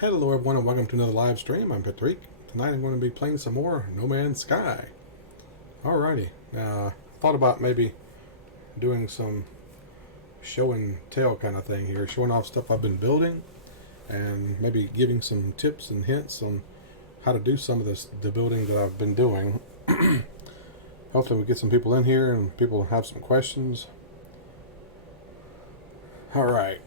Hello everyone and welcome to another live stream. I'm Petreak. Tonight I'm going to be playing some more No Man's Sky. Alrighty. Now, thought about maybe doing some show and tell kind of thing here. Showing off stuff I've been building and maybe giving some tips and hints on how to do some of the building that I've been doing. Hopefully we get some people in here and people have some questions. Alright.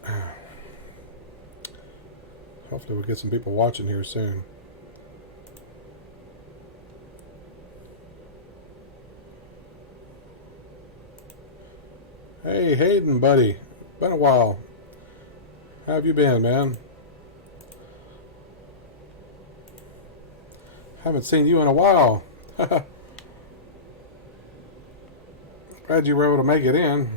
Hopefully we'll get some people watching here soon. Hey, Hayden, buddy. Been a while. How have you been, man? Haven't seen you in a while. Glad you were able to make it in.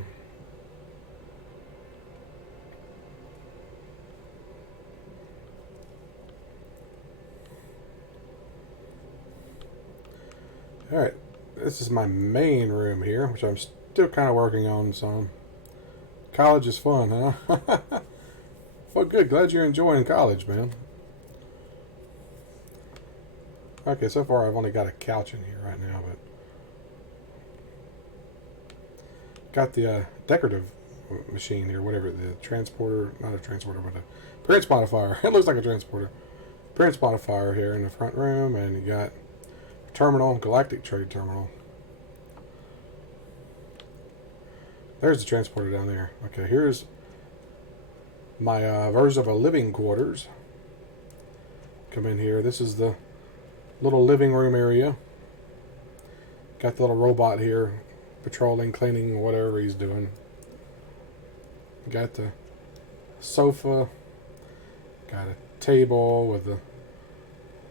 Alright, this is my main room here, which I'm still kind of working on some. College is fun, huh? Well, good. Glad you're enjoying college, man. Okay, so far I've only got a couch in here right now, but got the decorative machine here, whatever, the transporter, not a transporter, but a appearance modifier. It looks like a transporter. Appearance modifier here in the front room, and you got terminal, galactic trade terminal. There's the transporter down there. Okay, here's my version of a living quarters. Come in here. This is the little living room area. Got the little robot here patrolling, cleaning, whatever he's doing. Got the sofa. Got a table with a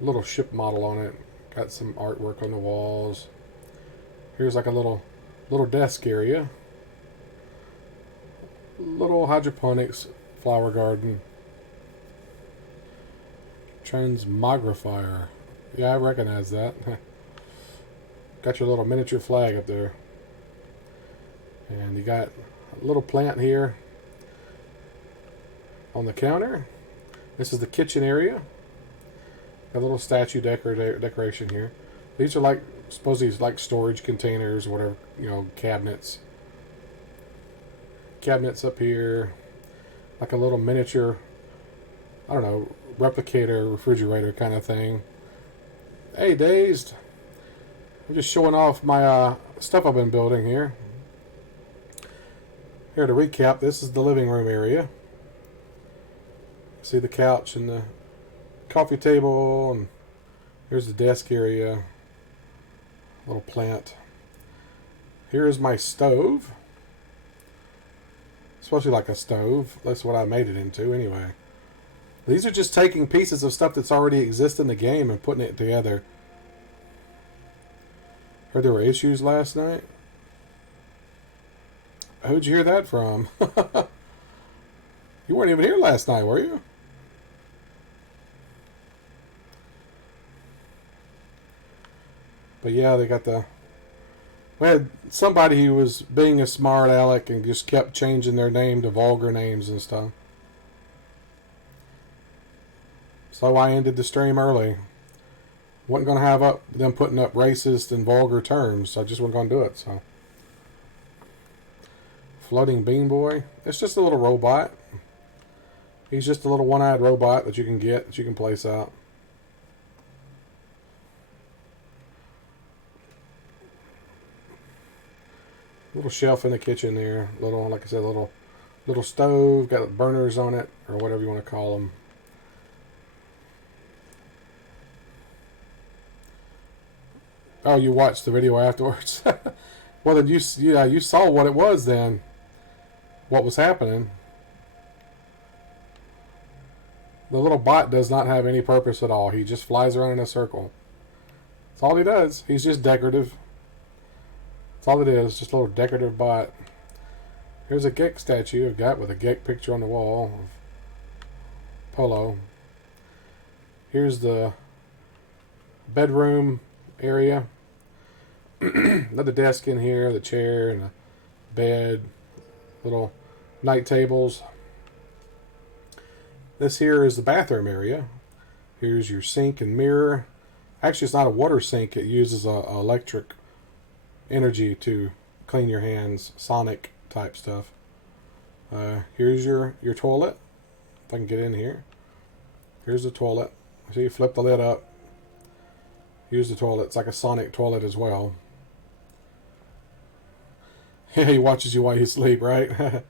little ship model on it. Got some artwork on the walls. Here's like a little desk area. Little hydroponics flower garden. Transmogrifier. Yeah, I recognize that. Got your little miniature flag up there. And you got a little plant here on the counter. This is the kitchen area. A little statue decoration here. These are like, suppose these like storage containers or whatever, you know, cabinets. Cabinets up here. Like a little miniature, I don't know, replicator, refrigerator kind of thing. Hey, Dazed. I'm just showing off my stuff I've been building here. Here to recap, this is the living room area. See the couch and the coffee table, and here's the desk area. Little plant. Here's my stove. Especially like a stove. That's what I made it into anyway. These are just taking pieces of stuff that's already exist in the game and putting it together. Heard there were issues last night. Who'd you hear that from? You weren't even here last night, were you? But yeah, they got the... We had somebody who was being a smart aleck and just kept changing their name to vulgar names and stuff. So I ended the stream early. Wasn't going to have up them putting up racist and vulgar terms. So I just wasn't going to do it. So Floating Bean Boy. It's just a little robot. He's just a little one-eyed robot that you can get, that you can place out. Little shelf in the kitchen there. Little, like I said, little stove. Got burners on it, or whatever you want to call them. Oh, you watched the video afterwards? Well, then you saw what it was then. What was happening. The little bot does not have any purpose at all. He just flies around in a circle. That's all he does. He's just decorative. That's all it is. Just a little decorative bot. Here's a geek statue I've got with a geek picture on the wall of Polo. Here's the bedroom area. Another desk in here, the chair and a bed, little night tables. This here is the bathroom area. Here's your sink and mirror. Actually, it's not a water sink. It uses electric energy to clean your hands, sonic type stuff. Here's your toilet. If I can get in here. Here's the toilet. So you flip the lid up. Here's the toilet. It's like a sonic toilet as well. He watches you while you sleep, right?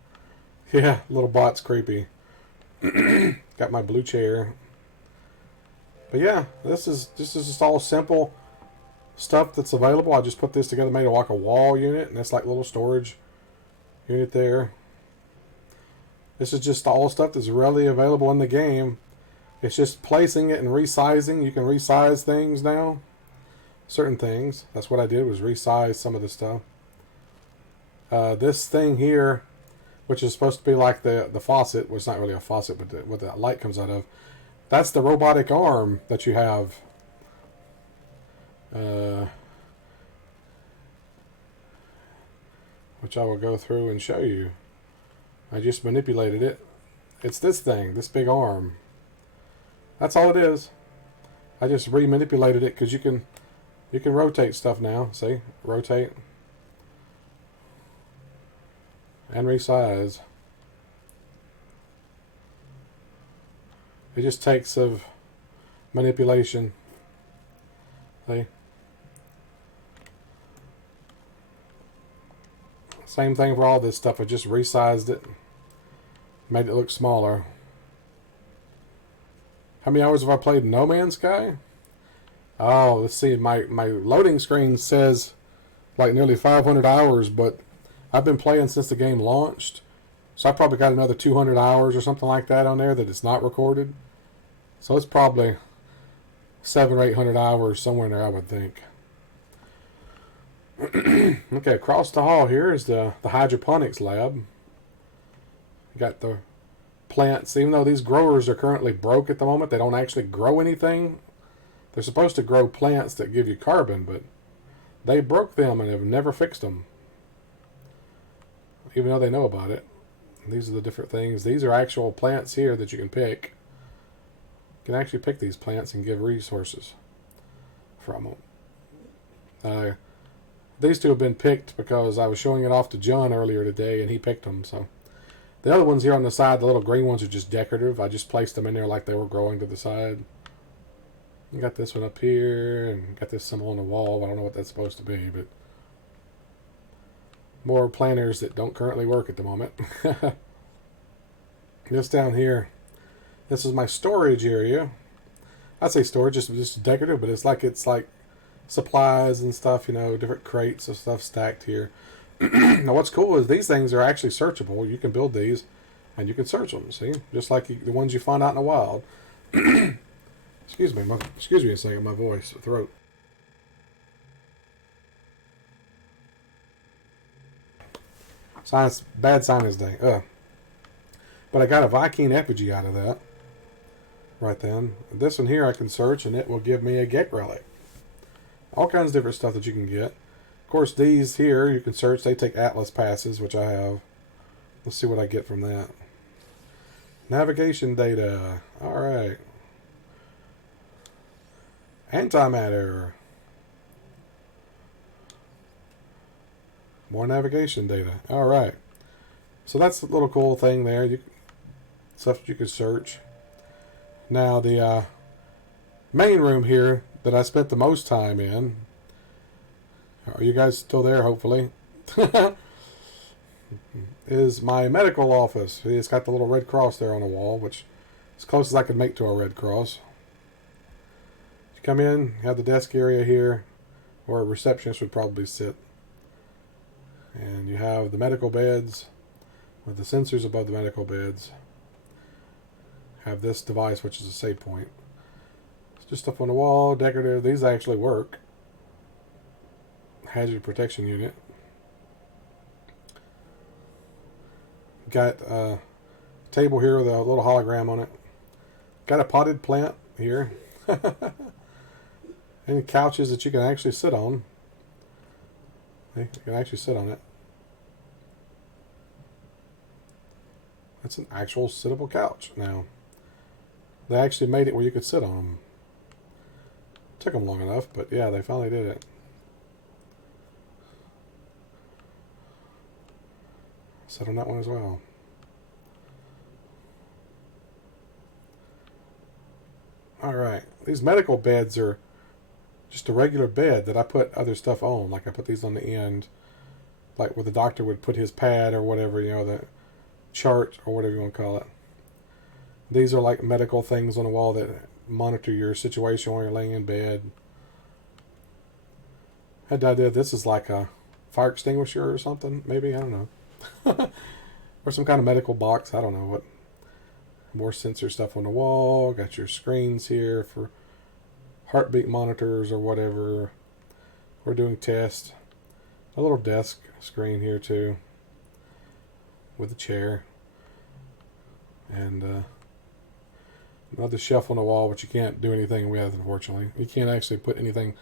Yeah, little bot's creepy. Got my blue chair. But yeah, this is just all simple stuff that's available. I just put this together, made it like a wall unit, and that's like a little storage unit there. This is just all stuff that's readily available in the game. It's just placing it and resizing. You can resize things now. Certain things. That's what I did, was resize some of the stuff. This thing here, which is supposed to be like the faucet, well, it's not really a faucet, but what the light comes out of, that's the robotic arm that you have. Which I will go through and show you. I just manipulated it. It's this thing, this big arm. That's all it is. I just remanipulated it because you can rotate stuff now. See? Rotate. And resize. It just takes of manipulation. See? Same thing for all this stuff. I just resized it. Made it look smaller. How many hours have I played No Man's Sky? Oh, let's see. My loading screen says like nearly 500 hours, but I've been playing since the game launched. So I probably got another 200 hours or something like that on there that it's not recorded. So it's probably 700 or 800 hours somewhere in there, I would think. Okay, across the hall here is the hydroponics lab. You got the plants. Even though these growers are currently broke at the moment, they don't actually grow anything. They're supposed to grow plants that give you carbon, but they broke them and have never fixed them. Even though they know about it. These are the different things. These are actual plants here that you can pick. You can actually pick these plants and give resources from them. These two have been picked because I was showing it off to John earlier today and he picked them. So the other ones here on the side, the little green ones, are just decorative. I just placed them in there like they were growing to the side. You got this one up here and got this symbol on the wall. I don't know what that's supposed to be, but more planters that don't currently work at the moment. This down here, this is my storage area. I say storage, just decorative, but it's like supplies and stuff, different crates of stuff stacked here. Now what's cool is these things are actually searchable. You can build these and you can search them, see? Just like the ones you find out in the wild. Excuse me a second, my voice, throat. Bad sinus day. But I got a Viking effigy out of that. Right then. This one here I can search and it will give me a Gek relic. All kinds of different stuff that you can get. Of course, these here you can search. They take Atlas passes, which I have. Let's see what I get from that. Navigation data. Alright. Antimatter. More navigation data. Alright. So that's a little cool thing there. Stuff that you could search. Now the main room here that I spent the most time in. Are you guys still there, hopefully? Is my medical office. It's got the little red cross there on the wall, which is as close as I can make to a red cross. You come in, you have the desk area here, where a receptionist would probably sit. And you have the medical beds with the sensors above the medical beds. Have this device, which is a save point. It's just stuff on the wall, decorative. These actually work. Hazard protection unit. Got a table here with a little hologram on it. Got a potted plant here. And couches that you can actually sit on. You can actually sit on it. That's an actual sittable couch now. They actually made it where you could sit on them. Took them long enough, but yeah, they finally did it. Sit on that one as well. Alright, these medical beds are just a regular bed that I put other stuff on. Like I put these on the end, like where the doctor would put his pad or whatever, you know, the chart or whatever you want to call it. These are like medical things on the wall that monitor your situation while you're laying in bed. I had the idea this is like a fire extinguisher or something, maybe, I don't know. Or some kind of medical box, I don't know what. More sensor stuff on the wall. Got your screens here for heartbeat monitors or whatever. We're doing tests. A little desk screen here too, with a chair. And another shelf on the wall, which you can't do anything with, unfortunately. You can't actually put anything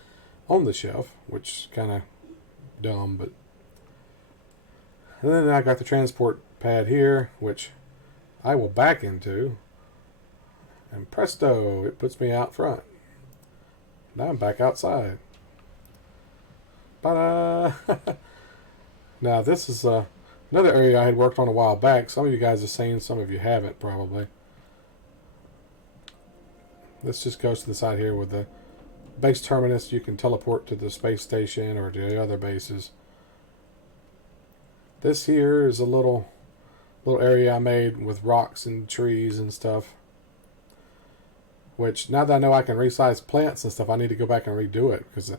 on the shelf, which is kind of dumb. But and then I got the transport pad here, which I will back into, and presto, it puts me out front. Now I'm back outside. Ta-da! Now this is another area I had worked on a while back. Some of you guys have seen, some of you haven't probably. This just goes to the side here with the base terminus. You can teleport to the space station or to the other bases. This here is a little area I made with rocks and trees and stuff, which now that I know I can resize plants and stuff, I need to go back and redo it, because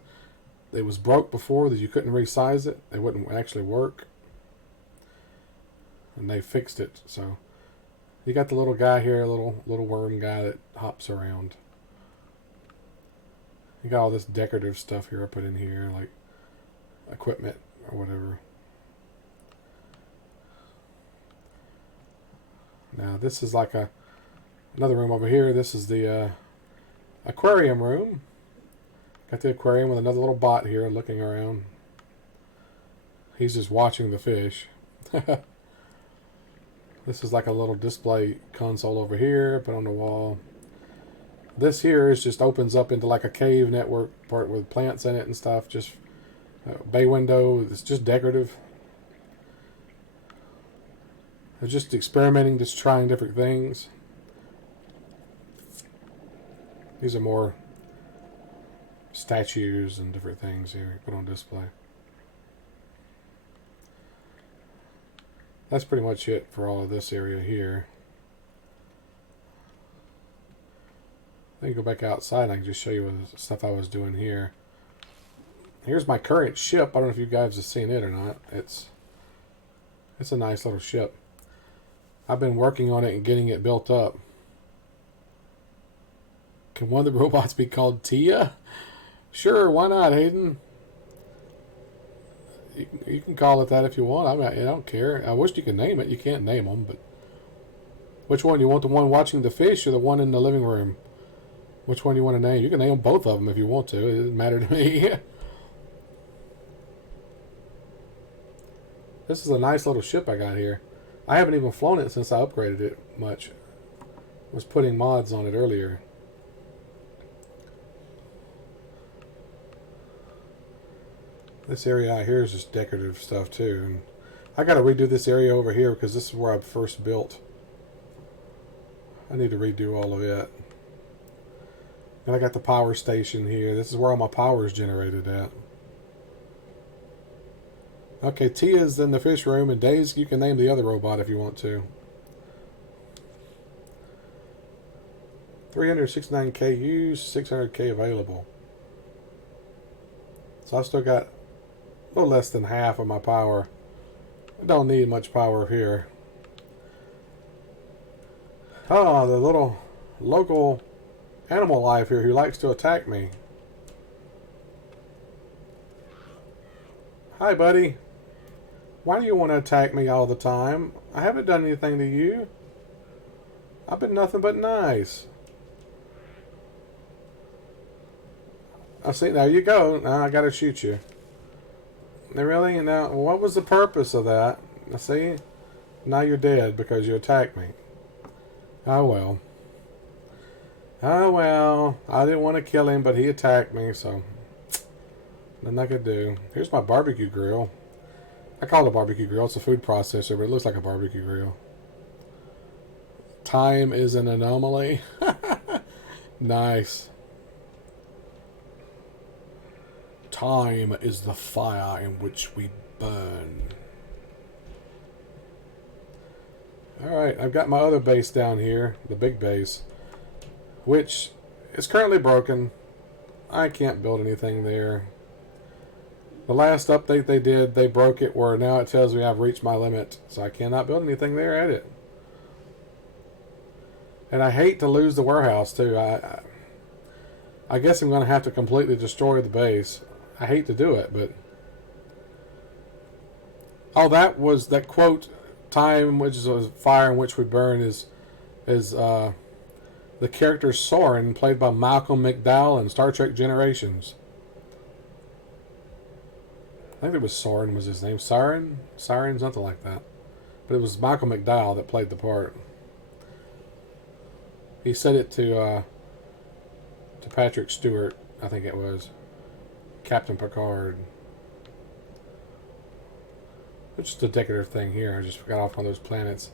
it was broke before that you couldn't resize it. It wouldn't actually work, and they fixed it. So you got the little guy here, little worm guy that hops around. You got all this decorative stuff here I put in here, like equipment or whatever. Now this is like another room over here. This is the aquarium room. Got the aquarium with another little bot here looking around. He's just watching the fish. This is like a little display console over here, put on the wall. This here is just opens up into like a cave network part with plants in it and stuff. Just bay window. It's just decorative. I was just experimenting, just trying different things. These are more statues and different things here put on display. That's pretty much it for all of this area here. I can go back outside and I can just show you the stuff I was doing here. Here's my current ship. I don't know if you guys have seen it or not. It's a nice little ship. I've been working on it and getting it built up. Can one of the robots be called Tia? Sure, why not, Hayden? You can call it that if you want. I don't care. I wish you could name it. You can't name them, but which one? You want the one watching the fish or the one in the living room? Which one do you want to name? You can name both of them if you want to. It doesn't matter to me. This is a nice little ship I got here. I haven't even flown it since I upgraded it much. I was putting mods on it earlier. This area out here is just decorative stuff too. And I got to redo this area over here because this is where I first built. I need to redo all of it. And I got the power station here. This is where all my power is generated at. Okay, Tia's in the fish room, and Days, you can name the other robot if you want to. 369k used, 600k available. So I still got a little less than half of my power. I don't need much power here. Oh, the little local animal life here who likes to attack me. Hi, buddy. Why do you want to attack me all the time? I haven't done anything to you. I've been nothing but nice. I see. There you go. Now I gotta shoot you. Really? Now, what was the purpose of that? I see. Now you're dead because you attacked me. Oh well. Oh well, I didn't want to kill him, but he attacked me, so nothing I could do. Here's my barbecue grill. I call it a barbecue grill. It's a food processor, but it looks like a barbecue grill. Time is an anomaly. Nice. Time is the fire in which we burn. Alright, I've got my other base down here, the big base, which is currently broken. I can't build anything there. The last update they did, they broke it where now it tells me I've reached my limit, so I cannot build anything there at it. And I hate to lose the warehouse too. I guess I'm going to have to completely destroy the base. I hate to do it, but... Oh, that was that quote, time which is a fire in which we burn, is the character Soren, played by Malcolm McDowell in Star Trek Generations. I think it was Soren was his name. Siren, something like that. But it was Malcolm McDowell that played the part. He said it to Patrick Stewart, I think it was. Captain Picard. It's just a decorative thing here. I just got off on those planets.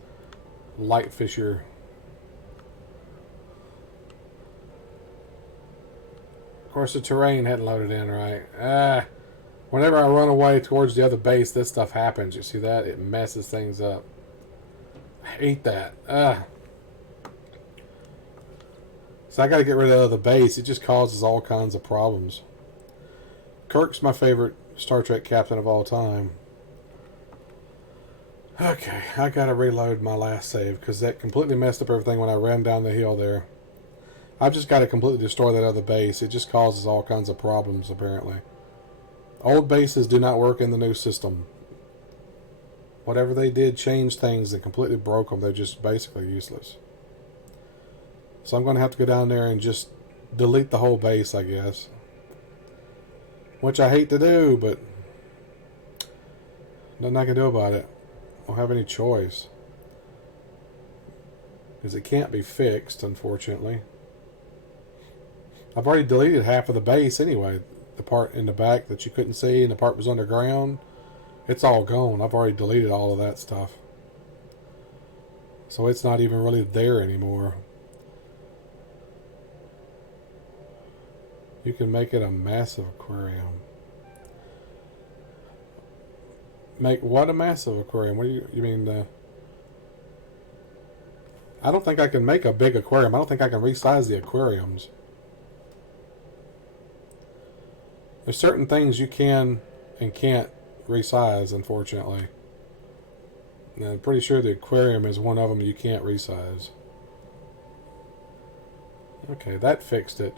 Light Fisher. Of course, the terrain hadn't loaded in right. Whenever I run away towards the other base, this stuff happens. You see that? It messes things up. I hate that. So I got to get rid of the base. It just causes all kinds of problems. Kirk's my favorite Star Trek captain of all time. Okay, I got to reload my last save because that completely messed up everything when I ran down the hill there. I've just got to completely destroy that other base. It just causes all kinds of problems, apparently. Old bases do not work in the new system. Whatever they did changed things and completely broke them. They're just basically useless. So I'm going to have to go down there and just delete the whole base, I guess. Which I hate to do, but nothing I can do about it. I don't have any choice. Because it can't be fixed, unfortunately. I've already deleted half of the base anyway. The part in the back that you couldn't see and the part was underground. It's all gone. I've already deleted all of that stuff. So it's not even really there anymore. You can make it a massive aquarium. Make what a massive aquarium? What do you mean? I don't think I can make a big aquarium. I don't think I can resize the aquariums. There's certain things you can and can't resize, unfortunately. And I'm pretty sure the aquarium is one of them you can't resize. Okay, that fixed it.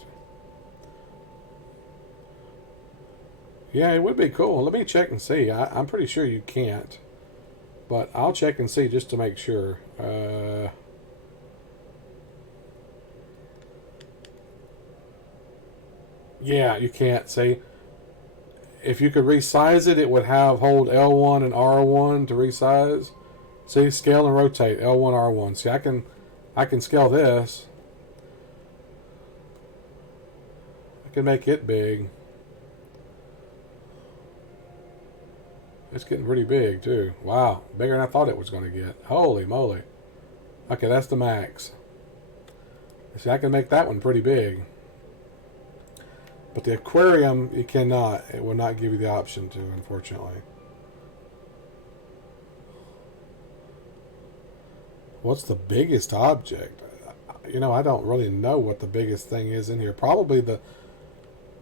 Yeah, it would be cool. Let me check and see. I'm pretty sure you can't. But I'll check and see just to make sure. Yeah, you can't. See? If you could resize it, it would hold L1 and R1 to resize. See, scale and rotate, L1, R1. See, I can scale this. I can make it big. It's getting pretty big, too. Wow, bigger than I thought it was going to get. Holy moly. Okay, that's the max. See, I can make that one pretty big. But the aquarium, you cannot. It will not give you the option to, unfortunately. What's the biggest object? You know, I don't really know what the biggest thing is in here. Probably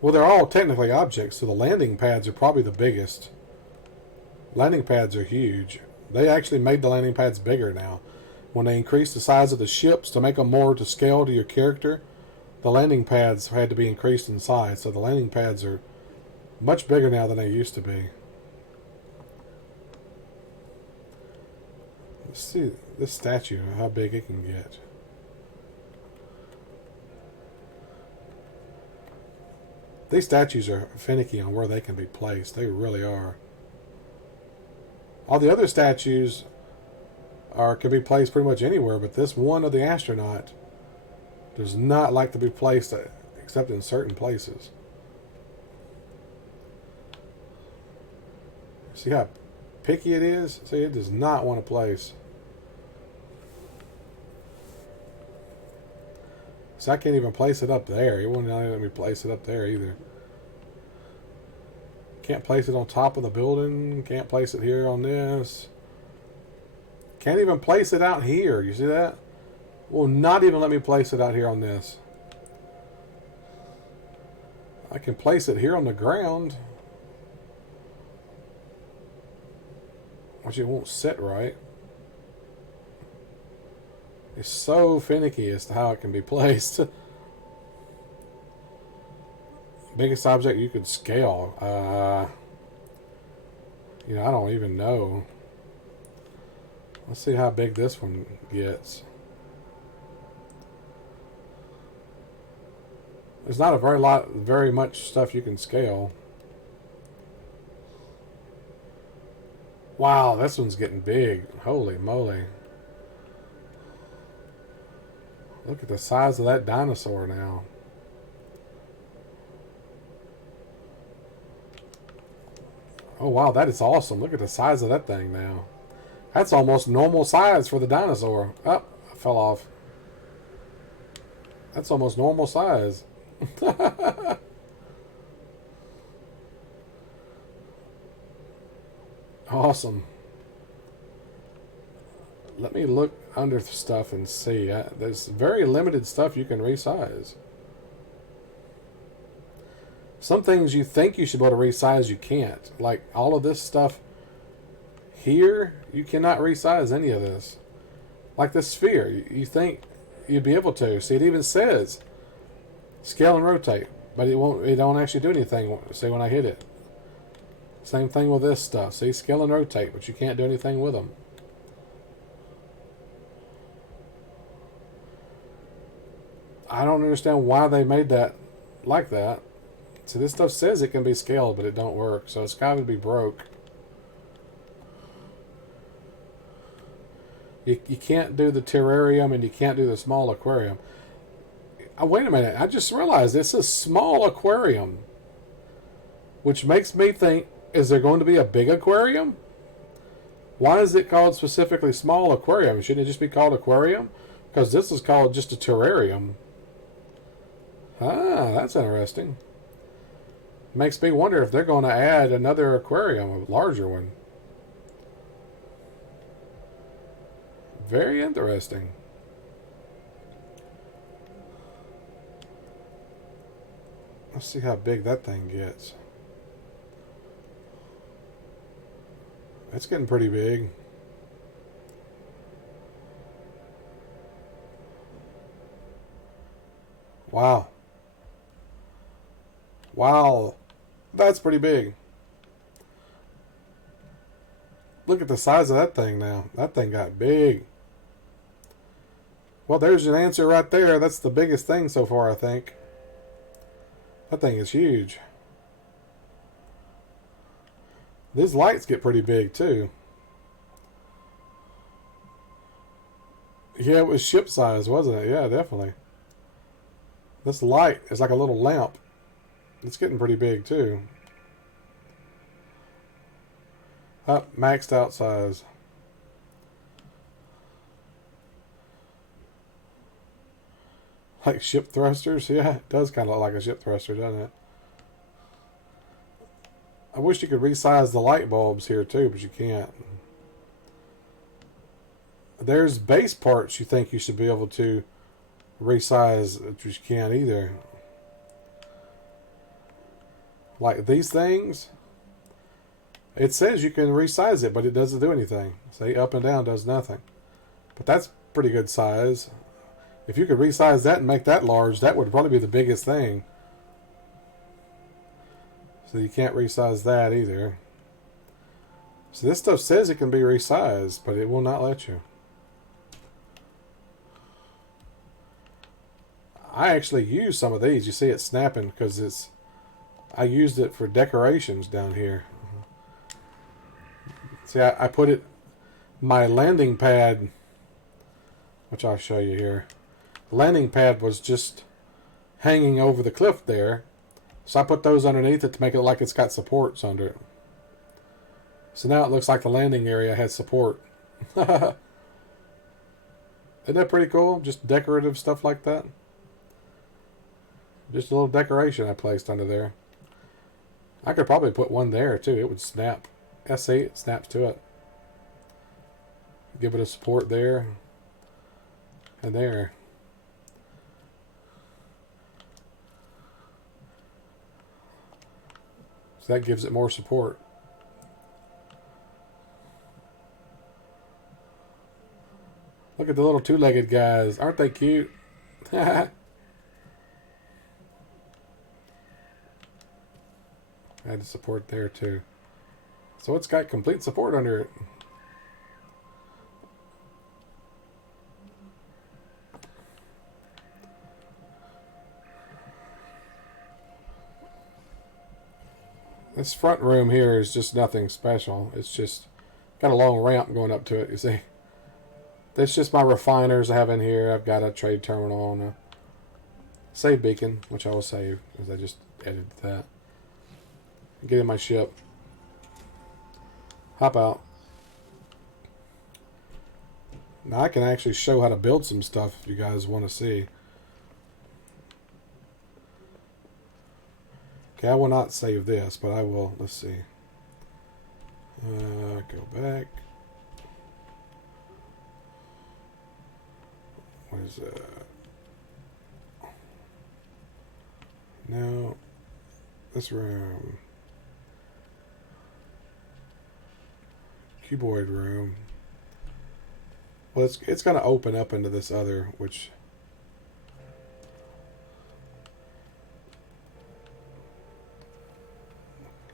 well, they're all technically objects, so the landing pads are probably the biggest. Landing pads are huge. They actually made the landing pads bigger now. When they increased the size of the ships to make them more to scale to your character, the landing pads had to be increased in size. So the landing pads are much bigger now than they used to be. Let's see this statue, how big it can get. These statues are finicky on where they can be placed. They really are. All the other statues can be placed pretty much anywhere, but this one of the astronaut Does not like to be placed except in certain places. See how picky it is? See, it does not want to place. So I can't even place it up there. It won't let me place it up there either. Can't place it on top of the building. Can't place it here on this. Can't even place it out here. You see that? Will not even let me place it out here on this. I can place it here on the ground, which it won't sit right. It's so finicky as to how it can be placed. Biggest object you could scale. You know, I don't even know. Let's see how big this one gets. There's not very much stuff you can scale. Wow, this one's getting big. Holy moly. Look at the size of that dinosaur now. Oh wow, that is awesome. Look at the size of that thing now. That's almost normal size for the dinosaur. Oh, I fell off. That's almost normal size. Awesome. Let me look under stuff and see. There's very limited stuff you can resize. Some things you think you should be able to resize, you can't. Like all of this stuff here, you cannot resize any of this. Like the sphere, you think you'd be able to. See, it even says scale and rotate, but it won't. It don't actually do anything. See, when I hit it. Same thing with this stuff. See, scale and rotate, but you can't do anything with them. I don't understand why they made that like that. See, this stuff says it can be scaled, but it don't work. So it's got to be broke. You can't do the terrarium and you can't do the small aquarium. Oh, wait a minute. I just realized it's a small aquarium. Which makes me think, is there going to be a big aquarium? Why is it called specifically small aquarium? Shouldn't it just be called aquarium? Because this is called just a terrarium. Ah, that's interesting. Makes me wonder if they're going to add another aquarium, a larger one. Very interesting. Let's see how big that thing gets. It's getting pretty big. Wow. Wow. That's pretty big. Look at the size of that thing now. That thing got big. Well, there's an answer right there. That's the biggest thing so far, I think. That thing is huge. These lights get pretty big, too. Yeah, it was ship size, wasn't it? Yeah, definitely. This light is like a little lamp. It's getting pretty big, too. Up, maxed out size. Like ship thrusters? Yeah, it does kind of look like a ship thruster, doesn't it? I wish you could resize the light bulbs here too, but you can't. There's base parts you think you should be able to resize, but you can't either. Like these things, it says you can resize it, but it doesn't do anything. See, up and down does nothing. But that's pretty good size. If you could resize that and make that large, that would probably be the biggest thing. So you can't resize that either. So this stuff says it can be resized, but it will not let you. I actually use some of these. You see it snapping because I used it for decorations down here. See, I put my landing pad, which I'll show you here. landing pad was just hanging over the cliff there. So I put those underneath it to make it like it's got supports under it. So now it looks like the landing area has support. Isn't that pretty cool? Just decorative stuff like that. Just a little decoration I placed under there. I could probably put one there too. It would snap. See, it snaps to it. Give it a support there. And there. So that gives it more support. Look at the little two-legged guys. Aren't they cute? Add support there too. So it's got complete support under it. This front room here is just nothing special. It's just got a long ramp going up to it, you see. That's just my refiners I have in here. I've got a trade terminal and a save beacon, which I will save because I just edited that. Get in my ship. Hop out. Now I can actually show how to build some stuff if you guys want to see. Okay, I will not save this, but I will. Let's see. Go back. What is that? No. This room. Cuboid room. Well, it's going to open up into this other, which...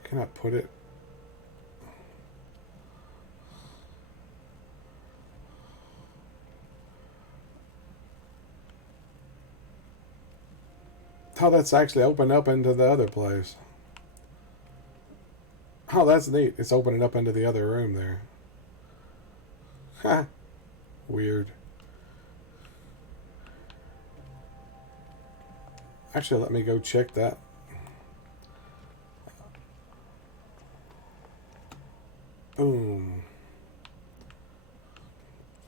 Can I put it? Oh, that's actually opened up into the other place. Oh, that's neat. It's opening up into the other room there. Ha! Weird. Actually, let me go check that. Boom.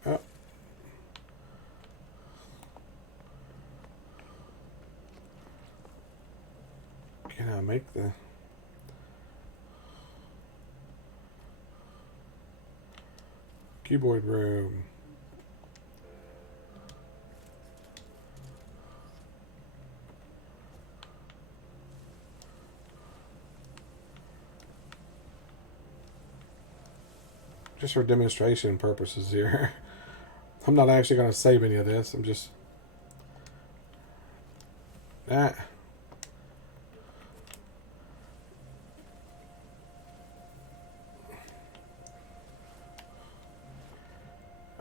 Oh. Can I make the... Cuboid room. Just for demonstration purposes here. I'm not actually going to save any of this. I'm just...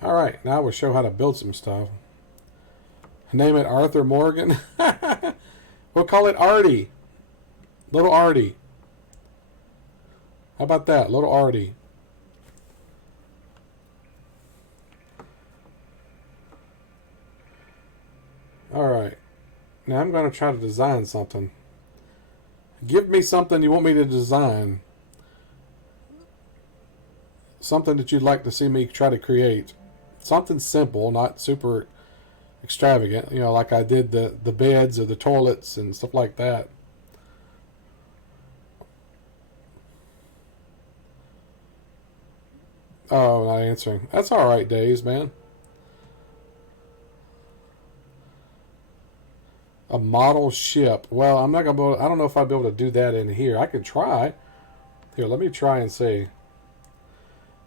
Alright, now we'll show how to build some stuff. Name it Arthur Morgan. We'll call it Artie. Little Artie. How about that? Little Artie. Alright. Now I'm going to try to design something. Give me something you want me to design. Something that you'd like to see me try to create. Something simple, not super extravagant. You know, like I did the beds or the toilets and stuff like that. Oh, not answering. That's alright, Days, man. A model ship. Well, I'm not going to be able to, I don't know if I'd be able to do that in here. I could try. Here, let me try and see.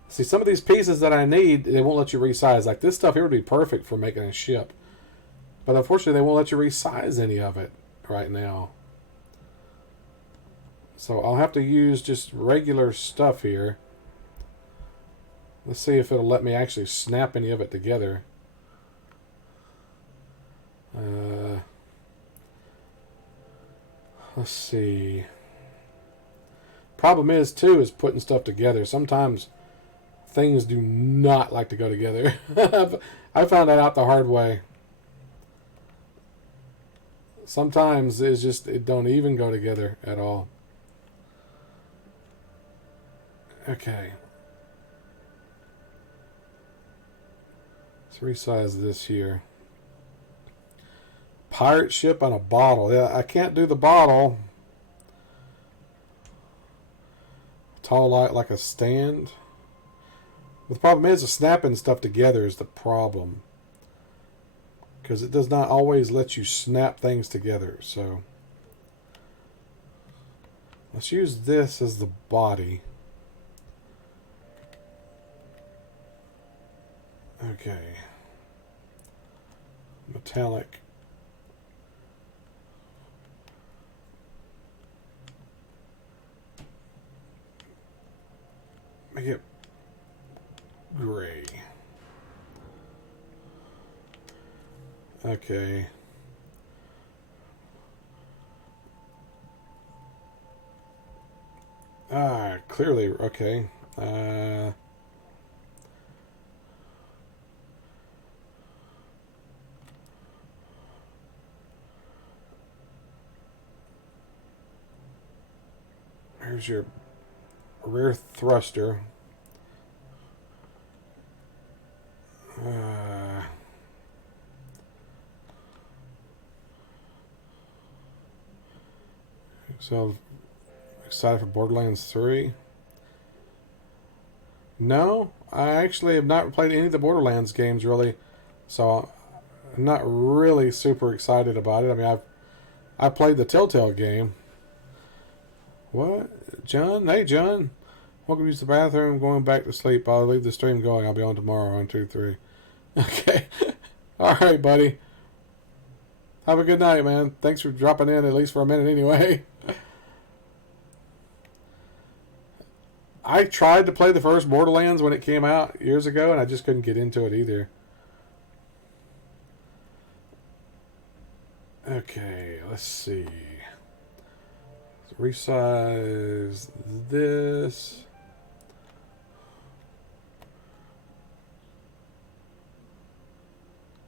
See, some of these pieces that I need, they won't let you resize. Like this stuff here would be perfect for making a ship. But unfortunately, they won't let you resize any of it right now. So I'll have to use just regular stuff here. Let's see if it'll let me actually snap any of it together. Let's see. Problem is, too, is putting stuff together. Sometimes things do not like to go together. I found that out the hard way. Sometimes it's just, it don't even go together at all. Okay. Let's resize this here. Pirate ship on a bottle. Yeah, I can't do the bottle. Tall light like a stand. But the problem is the snapping stuff together is the problem. Because it does not always let you snap things together. So let's use this as the body. Okay. Metallic. Make it gray. Okay. Clearly, okay. Here's your rear thruster. So excited for Borderlands 3. No, I actually have not played any of the Borderlands games really, so I'm not really super excited about it. I mean, I played the Telltale game. What, John? Hey, John. Welcome to use the bathroom. Going back to sleep. I'll leave the stream going. I'll be on tomorrow on 2-3. Okay. All right, buddy. Have a good night, man. Thanks for dropping in, at least for a minute anyway. I tried to play the first Borderlands when it came out years ago, and I just couldn't get into it either. Okay, let's see. Let's resize this.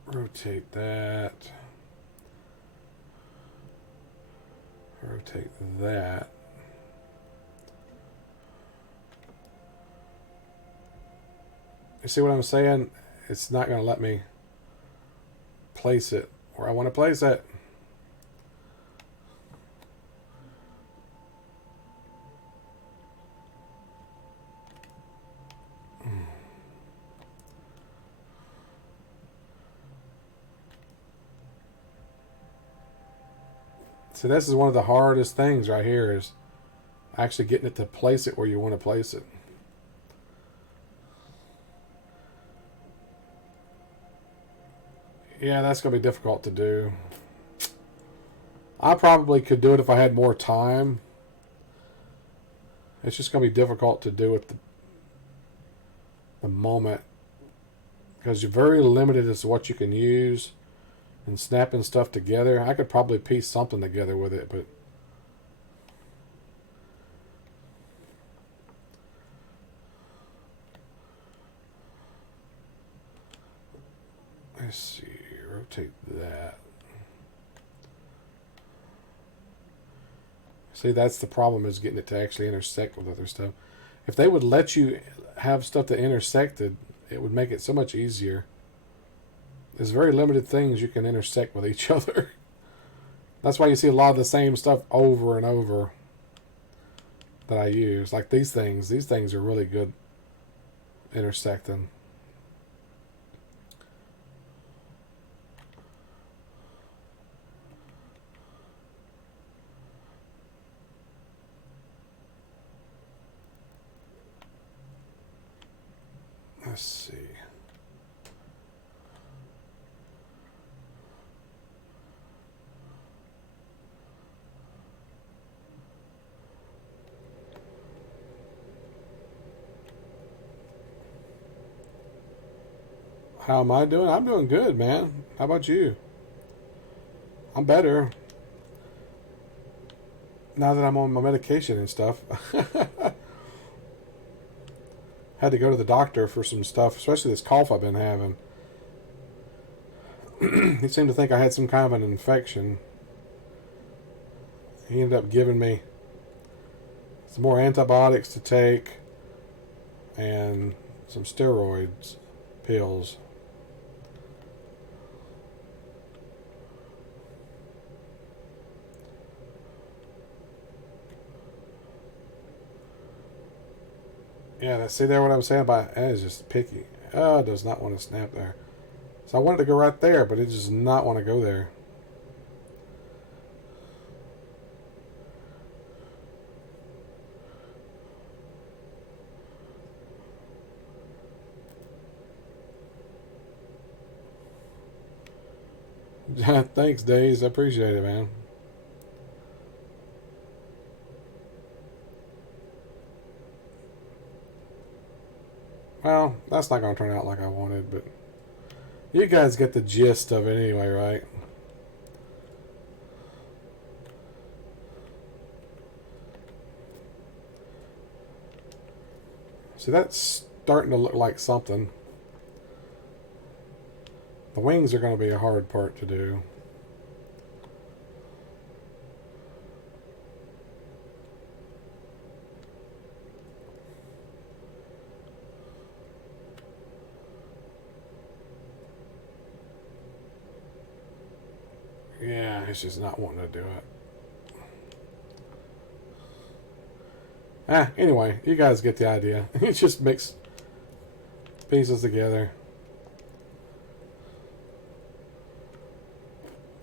Rotate that. Rotate that. You see what I'm saying? It's not going to let me place it where I want to place it. So this is one of the hardest things right here, is actually getting it to place it where you want to place it. Yeah, that's going to be difficult to do. I probably could do it if I had more time. It's just going to be difficult to do at the moment, because you're very limited as to what you can use and snapping stuff together. I could probably piece something together with it, but let's see, rotate that. See, that's the problem, is getting it to actually intersect with other stuff. If they would let you have stuff that intersected, it would make it so much easier. There's very limited things you can intersect with each other. That's why you see a lot of the same stuff over and over that I use. Like these things. These things are really good intersecting. Let's see. How am I doing? I'm doing good, man. How about you? I'm better. Now that I'm on my medication and stuff. Had to go to the doctor for some stuff, especially this cough I've been having. He seemed to think I had some kind of an infection. He ended up giving me some more antibiotics to take and some steroids pills. Yeah, see there what I was saying about that is just picky. Oh, it does not want to snap there. So I wanted to go right there, but it does not want to go there. Thanks, Days. I appreciate it, man. Well, that's not going to turn out like I wanted, but you guys get the gist of it anyway, right? See, that's starting to look like something. The wings are going to be a hard part to do. Yeah, it's just not wanting to do it. Anyway, you guys get the idea. It just mix pieces together.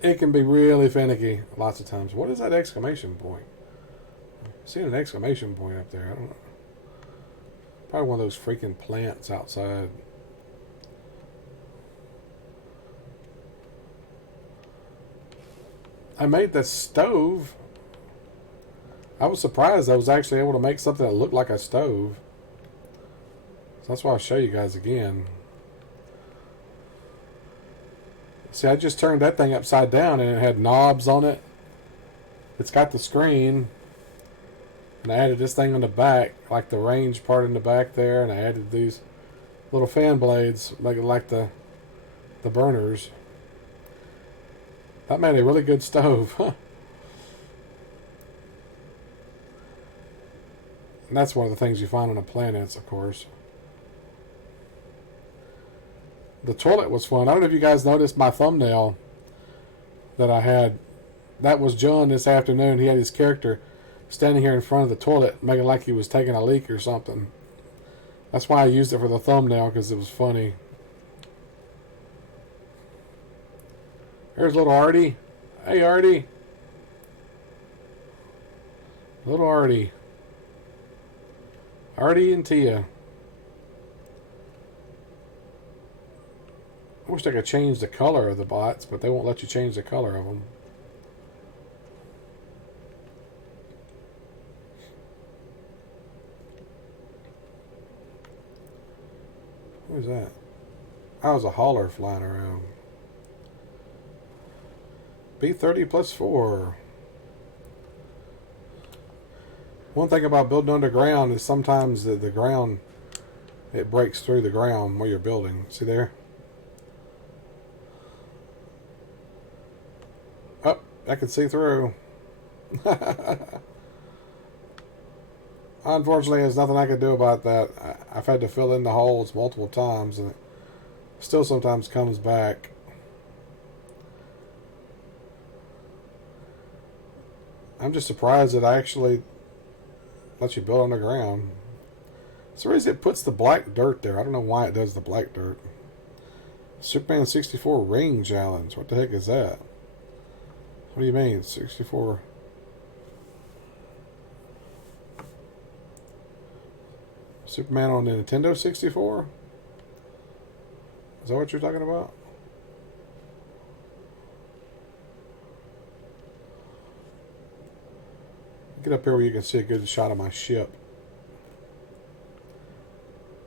It can be really finicky lots of times. What is that exclamation point? I'm seeing an exclamation point up there. I don't know. Probably one of those freaking plants outside. I made the stove. I was surprised I was actually able to make something that looked like a stove. So that's why I'll show you guys again. See, I just turned that thing upside down and it had knobs on it. It's got the screen. And I added this thing on the back, like the range part in the back there, and I added these little fan blades, like the burners. That made a really good stove. And that's one of the things you find on the planets, of course. The toilet was fun. I don't know if you guys noticed my thumbnail that I had. That was John this afternoon. He had his character standing here in front of the toilet, making like he was taking a leak or something. That's why I used it for the thumbnail, because it was funny. Here's little Artie. Hey, Artie. Little Artie. Artie and Tia. I wish I could change the color of the bots, but they won't let you change the color of them. What is that? That was a hauler flying around. B30 plus 4. One thing about building underground is sometimes the ground, it breaks through the ground where you're building. See there? Oh, I can see through. Unfortunately, there's nothing I can do about that. I've had to fill in the holes multiple times, and it still sometimes comes back. I'm just surprised that I actually let you build underground. It's the reason it puts the black dirt there. I don't know why it does the black dirt. Superman 64 ring challenge. What the heck is that? What do you mean, 64? Superman on the Nintendo 64? Is that what you're talking about? Get up here where you can see a good shot of my ship.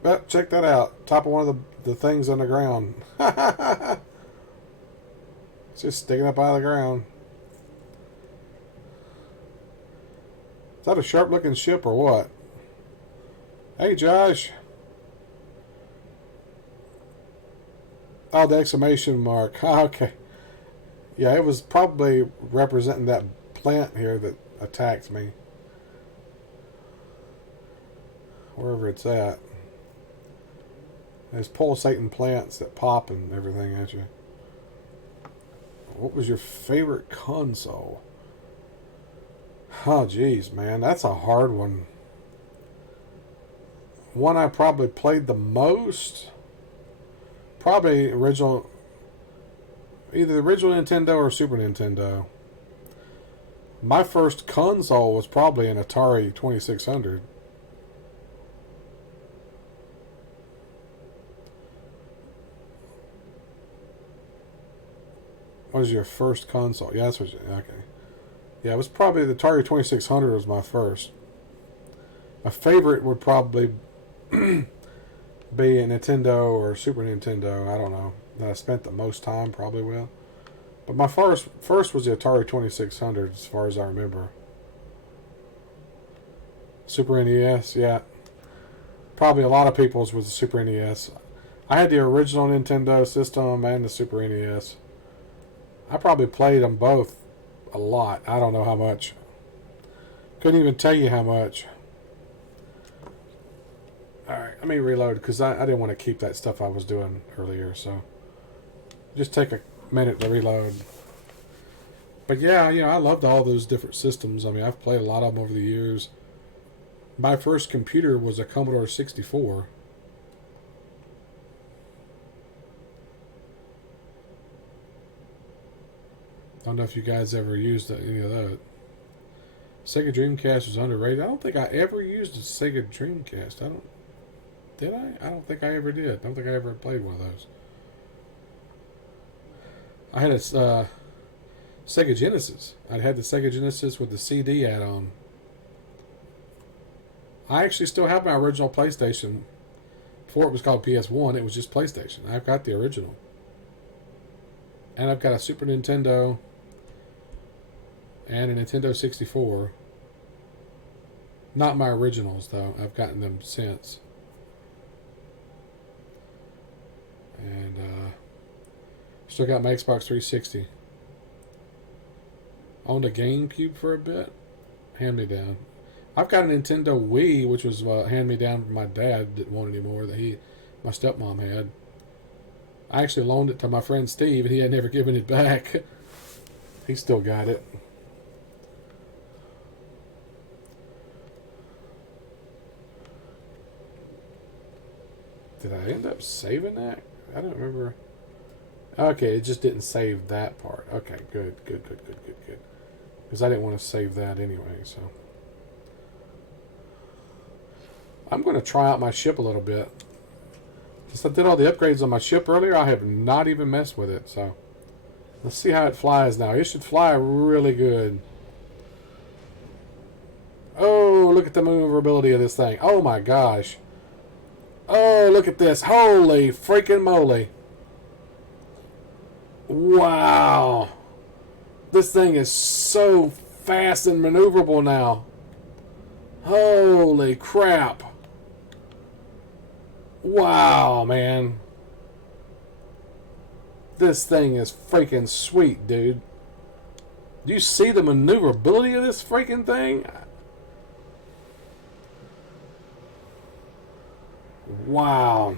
But check that out. Top of one of the things on the ground. It's just sticking up out of the ground. Is that a sharp looking ship or what? Hey, Josh. Oh, the exclamation mark. Okay. Yeah, it was probably representing that plant here that attacked me. Wherever it's at. There's pulsating plants that pop and everything at you. What was your favorite console? Oh, geez, man. That's a hard one. One I probably played the most? Probably original... Either the original Nintendo or Super Nintendo. My first console was probably an Atari 2600. What was your first console? Yeah, that's what you... Okay. Yeah, it was probably the Atari 2600 was my first. My favorite would probably be a Nintendo or Super Nintendo. I don't know. That I spent the most time probably with. But my first was the Atari 2600 as far as I remember. Super NES, yeah. Probably a lot of people's was the Super NES. I had the original Nintendo system and the Super NES. I probably played them both a lot. I don't know how much. Couldn't even tell you how much. Alright, let me reload because I didn't want to keep that stuff I was doing earlier. So just take a minute to reload. But yeah, you know, I loved all those different systems. I mean, I've played a lot of them over the years. My first computer was a Commodore 64. I don't know if you guys ever used any of that. Sega Dreamcast was underrated. I don't think I ever used a Sega Dreamcast. Did I? I don't think I ever did. I don't think I ever played one of those. I had a Sega Genesis. I'd had the Sega Genesis with the CD add-on. I actually still have my original PlayStation. Before it was called PS1, it was just PlayStation. I've got the original. And I've got a Super Nintendo and a Nintendo 64. Not my originals, though. I've gotten them since. And still got my Xbox 360. Owned a GameCube for a bit. Hand-me-down. I've got a Nintendo Wii, which was hand-me-down from my dad. Didn't want anymore. That my stepmom had. I actually loaned it to my friend Steve, and he had never given it back. He still got it. Did I end up saving that? I don't remember. Okay, it just didn't save that part. Okay, good. Because I didn't want to save that anyway, so. I'm going to try out my ship a little bit. Since I did all the upgrades on my ship earlier, I have not even messed with it, so. Let's see how it flies now. It should fly really good. Oh, look at the maneuverability of this thing. Oh my gosh. Oh, look at this. Holy freaking moly. Wow. This thing is so fast and maneuverable now. Holy crap. Wow, man. This thing is freaking sweet, dude. Do you see the maneuverability of this freaking thing? Wow.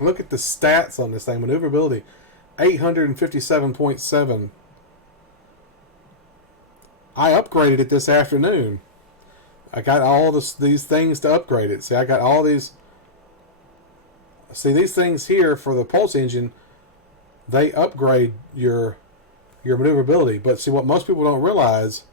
Look at the stats on this thing. Maneuverability, 857.7. I upgraded it this afternoon. I got all these things to upgrade it. See, I got all these. See, these things here for the pulse engine, they upgrade your maneuverability. But see, what most people don't realize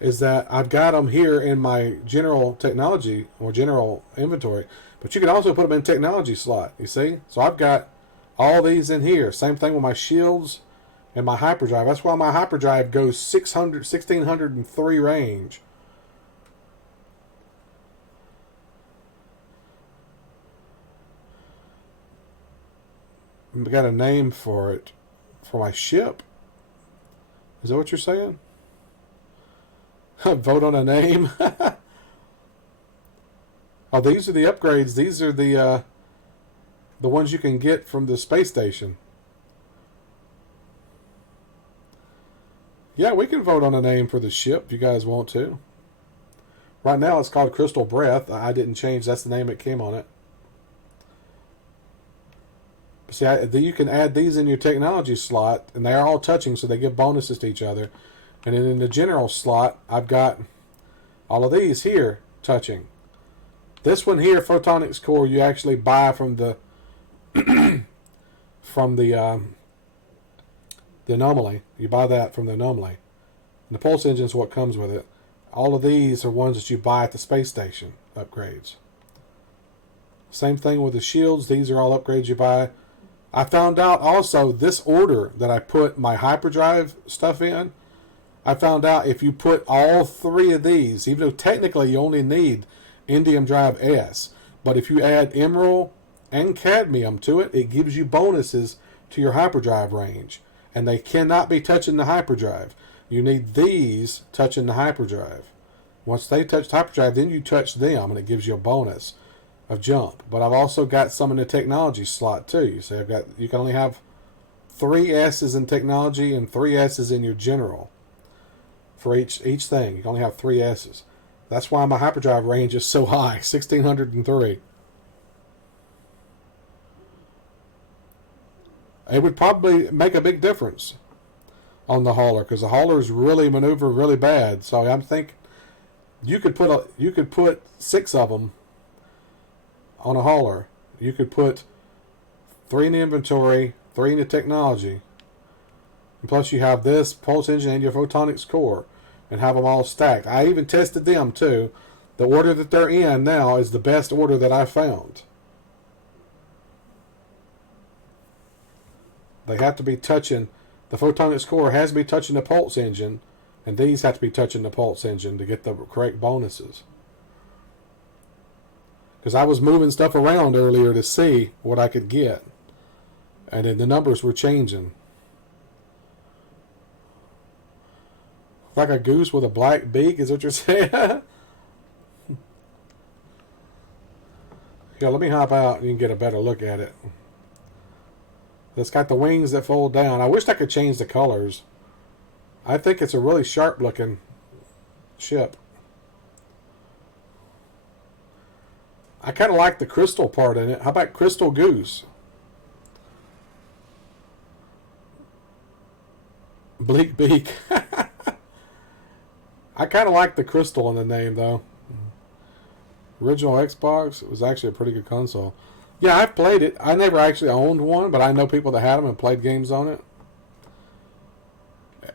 is that I've got them here in my general technology or general inventory. But you can also put them in technology slot, you see? So I've got all these in here. Same thing with my shields and my hyperdrive. That's why my hyperdrive goes 1603 range. I've got a name for it. For my ship? Is that what you're saying? Vote on a name? Oh, these are the upgrades. These are the ones you can get from the space station. Yeah, we can vote on a name for the ship if you guys want to. Right now it's called Crystal Breath. I didn't change. That's the name that came on it. See, you can add these in your technology slot, and they are all touching, so they give bonuses to each other. And then in the general slot, I've got all of these here touching. This one here, Photonics Core, you actually buy from the the anomaly. You buy that from the anomaly. And the pulse engine is what comes with it. All of these are ones that you buy at the space station upgrades. Same thing with the shields. These are all upgrades you buy. I found out also this order that I put my hyperdrive stuff in, I found out if you put all three of these, even though technically you only need Indium Drive S, but if you add Emerald and Cadmium to it, it gives you bonuses to your hyperdrive range. And they cannot be touching the hyperdrive. You need these touching the hyperdrive. Once they touch the hyperdrive, then you touch them, and it gives you a bonus of jump. But I've also got some in the technology slot too. You see, you can only have 3 S's in technology and 3 S's in your general for each thing. You can only have 3 S's. That's why my hyperdrive range is so high, 1603. It would probably make a big difference on the hauler, because the haulers really maneuver really bad. So I'm thinking you could put 6 of them on a hauler. You could put 3 in the inventory, 3 in the technology, and plus you have this pulse engine and your photonics core, and have them all stacked. I even tested them too. The order that they're in now is the best order that I found. They have to be touching, the photonics core has to be touching the pulse engine, and these have to be touching the pulse engine to get the correct bonuses. Because I was moving stuff around earlier to see what I could get, and then the numbers were changing. Like a goose with a black beak, is what you're saying? Yeah, let me hop out and you can get a better look at it. It's got the wings that fold down. I wish I could change the colors. I think it's a really sharp looking ship. I kind of like the crystal part in it. How about Crystal Goose? Bleak Beak. I kind of like the crystal in the name, though. Original Xbox, it was actually a pretty good console. Yeah, I've played it. I never actually owned one, but I know people that had them and played games on it.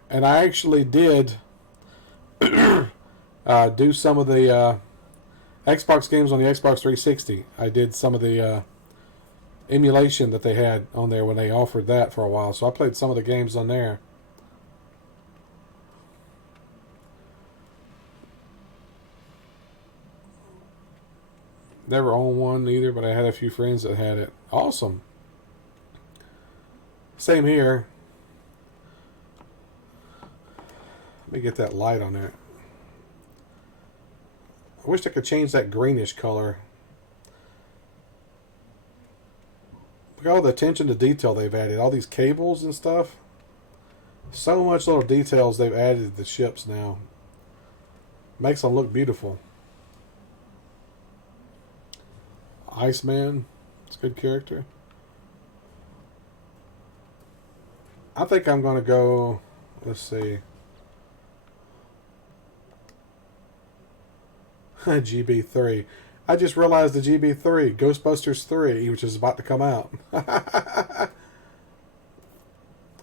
And I actually did do some of the Xbox games on the Xbox 360. I did some of the emulation that they had on there when they offered that for a while. So I played some of the games on there. Never owned one either, but I had a few friends that had it. Awesome. Same here. Let me get that light on there. I wish I could change that greenish color. Look at all the attention to detail they've added. All these cables and stuff. So much little details they've added to the ships now. Makes them look beautiful. Iceman, it's a good character. I think I'm going to go, let's see, GB3. I just realized the GB3, Ghostbusters 3, which is about to come out. I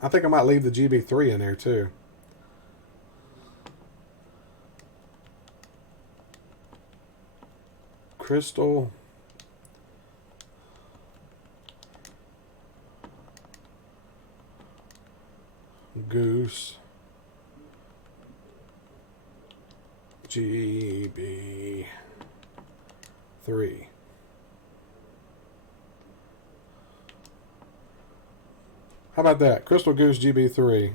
think I might leave the GB3 in there too. Crystal. Goose. GB3. How about that? Crystal Goose GB3.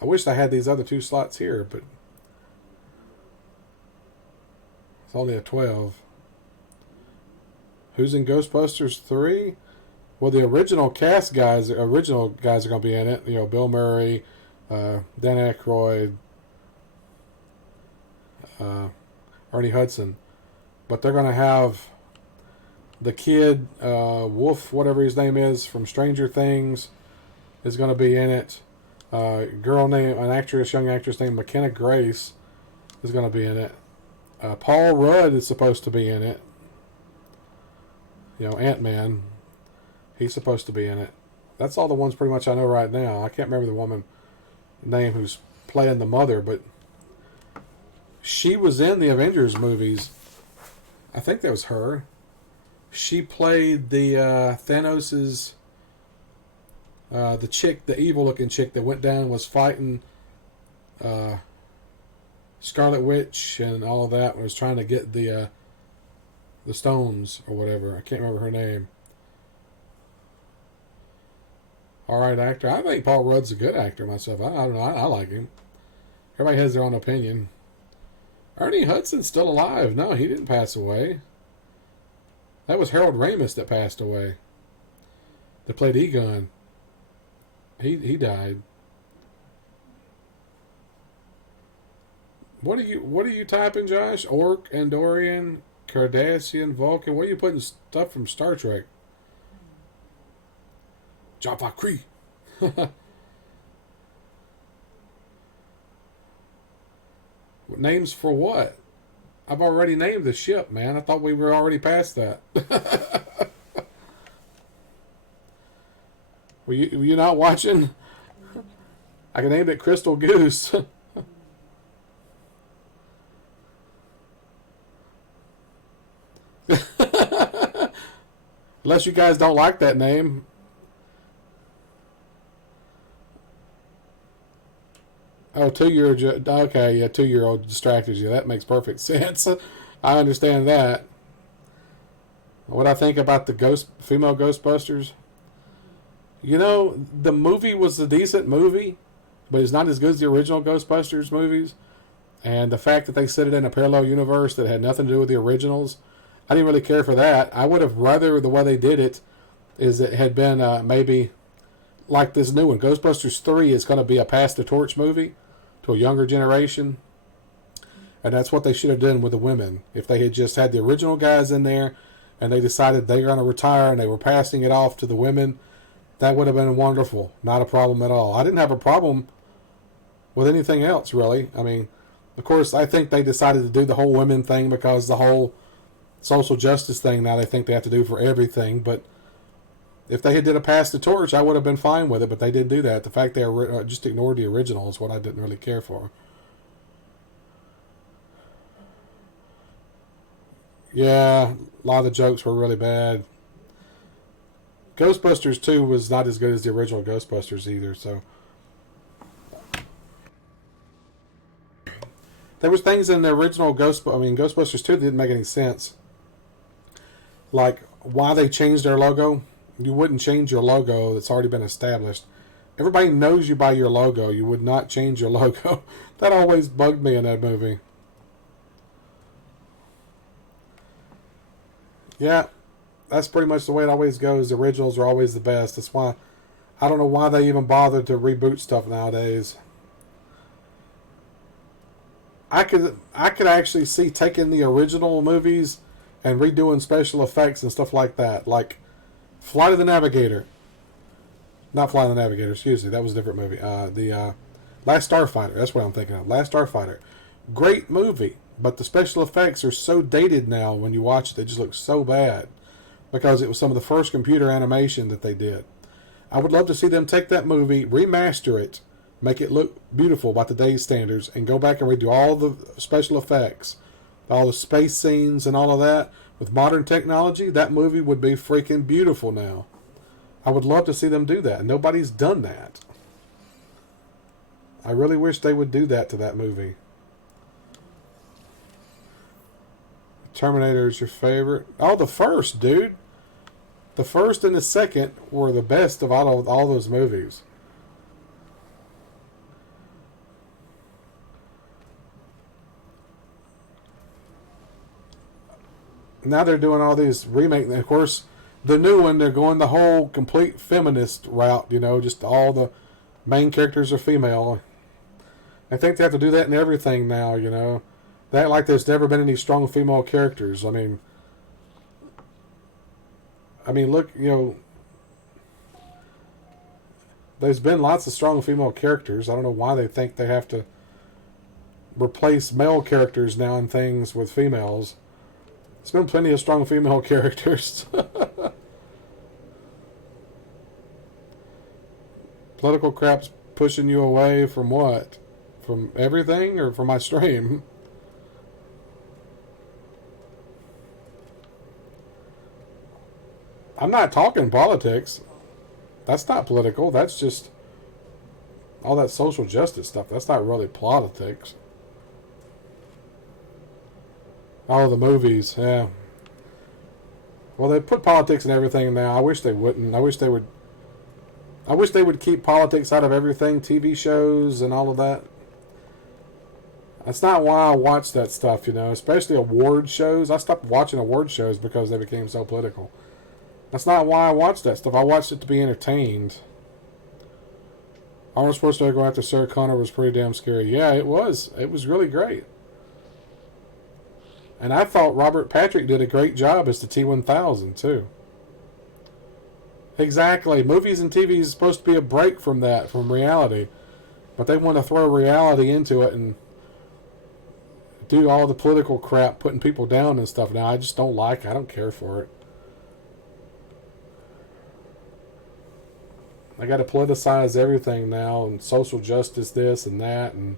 I wish I had these other 2 slots here, but it's only a 12. Who's in Ghostbusters 3? Well, the original cast guys, are going to be in it. You know, Bill Murray, Dan Aykroyd, uh, Ernie Hudson. But they're going to have the kid, Wolf, whatever his name is, from Stranger Things, is going to be in it. Young actress named McKenna Grace is going to be in it. Paul Rudd is supposed to be in it. You know, Ant-Man. He's supposed to be in it. That's all the ones pretty much I know right now. I can't remember the woman name who's playing the mother, but she was in the Avengers movies. I think that was her. She played the Thanos's the chick, the evil-looking chick that went down and was fighting Scarlet Witch and all of that. Was trying to get the stones or whatever. I can't remember her name. All right, actor. I think Paul Rudd's a good actor myself. I don't know. I like him. Everybody has their own opinion. Ernie Hudson's still alive. No, he didn't pass away. That was Harold Ramis that passed away. That played Egon. He died. What are you typing, Josh? Orc, Andorian, Cardassian, Vulcan. What are you putting stuff from Star Trek? Java Cree. Names for what? I've already named the ship, man. I thought we were already past that. Were you not watching? I can name it Crystal Goose. Unless you guys don't like that name. Oh, 2-year-old. Okay, yeah, 2-year-old distracted you. That makes perfect sense. I understand that. What I think about the female Ghostbusters? You know, the movie was a decent movie, but it's not as good as the original Ghostbusters movies. And the fact that they set it in a parallel universe that had nothing to do with the originals, I didn't really care for that. I would have rather the way they did it is it had been maybe like this new one. Ghostbusters 3 is going to be a pass the torch movie to a younger generation. And that's what they should have done with the women. If they had just had the original guys in there and they decided they were going to retire and they were passing it off to the women, that would have been wonderful. Not a problem at all. I didn't have a problem with anything else, really. I mean, of course, I think they decided to do the whole women thing because the whole social justice thing now they think they have to do for everything. But if they had did a pass the torch, I would have been fine with it. But they didn't do that. The fact they just ignored the original is what I didn't really care for. Yeah, a lot of the jokes were really bad. Ghostbusters 2 was not as good as the original Ghostbusters either, so there was things in the original Ghostbusters 2 that didn't make any sense. Like why they changed their logo. You wouldn't change your logo that's already been established. Everybody knows you by your logo. You would not change your logo. That always bugged me in that movie. Yeah, that's pretty much the way it always goes. The originals are always the best. That's why I don't know why they even bother to reboot stuff nowadays. I could actually see taking the original movies and redoing special effects and stuff like that. Like Flight of the Navigator. Not Flight of the Navigator, excuse me. That was a different movie. The Last Starfighter. That's what I'm thinking of. Last Starfighter. Great movie. But the special effects are so dated now when you watch it. They just look so bad. Because it was some of the first computer animation that they did. I would love to see them take that movie, remaster it, make it look beautiful by today's standards, and go back and redo all the special effects, all the space scenes and all of that. With modern technology, that movie would be freaking beautiful now. I would love to see them do that. Nobody's done that. I really wish they would do that to that movie. Terminator is your favorite? Oh, the first, dude. The first and the second were the best of all those movies. now they're doing all these remakes. And of course, the new one, they're going the whole complete feminist route. You know, just all the main characters are female. I think they have to do that in everything now. You know, they act like there's never been any strong female characters. I mean, look, you know, there's been lots of strong female characters. I don't know why they think they have to replace male characters now in things with females. There's been plenty of strong female characters. Political crap's pushing you away from what? From everything or from my stream? I'm not talking politics. That's not political. That's just all that social justice stuff. That's not really politics. Oh, the movies, yeah. Well, they put politics in everything now. I wish they wouldn't. I wish they would. I wish they would keep politics out of everything, TV shows and all of that. That's not why I watch that stuff, you know, especially award shows. I stopped watching award shows because they became so political. That's not why I watched that stuff. I watched it to be entertained. Arnold Schwarzenegger going after Sarah Connor was pretty damn scary. Yeah, it was. It was really great. And I thought Robert Patrick did a great job as the T-1000, too. Exactly. Movies and TV is supposed to be a break from that, from reality. But they want to throw reality into it and do all the political crap, putting people down and stuff. Now, I just don't like it. I don't care for it. I got to politicize everything now, and social justice this and that, and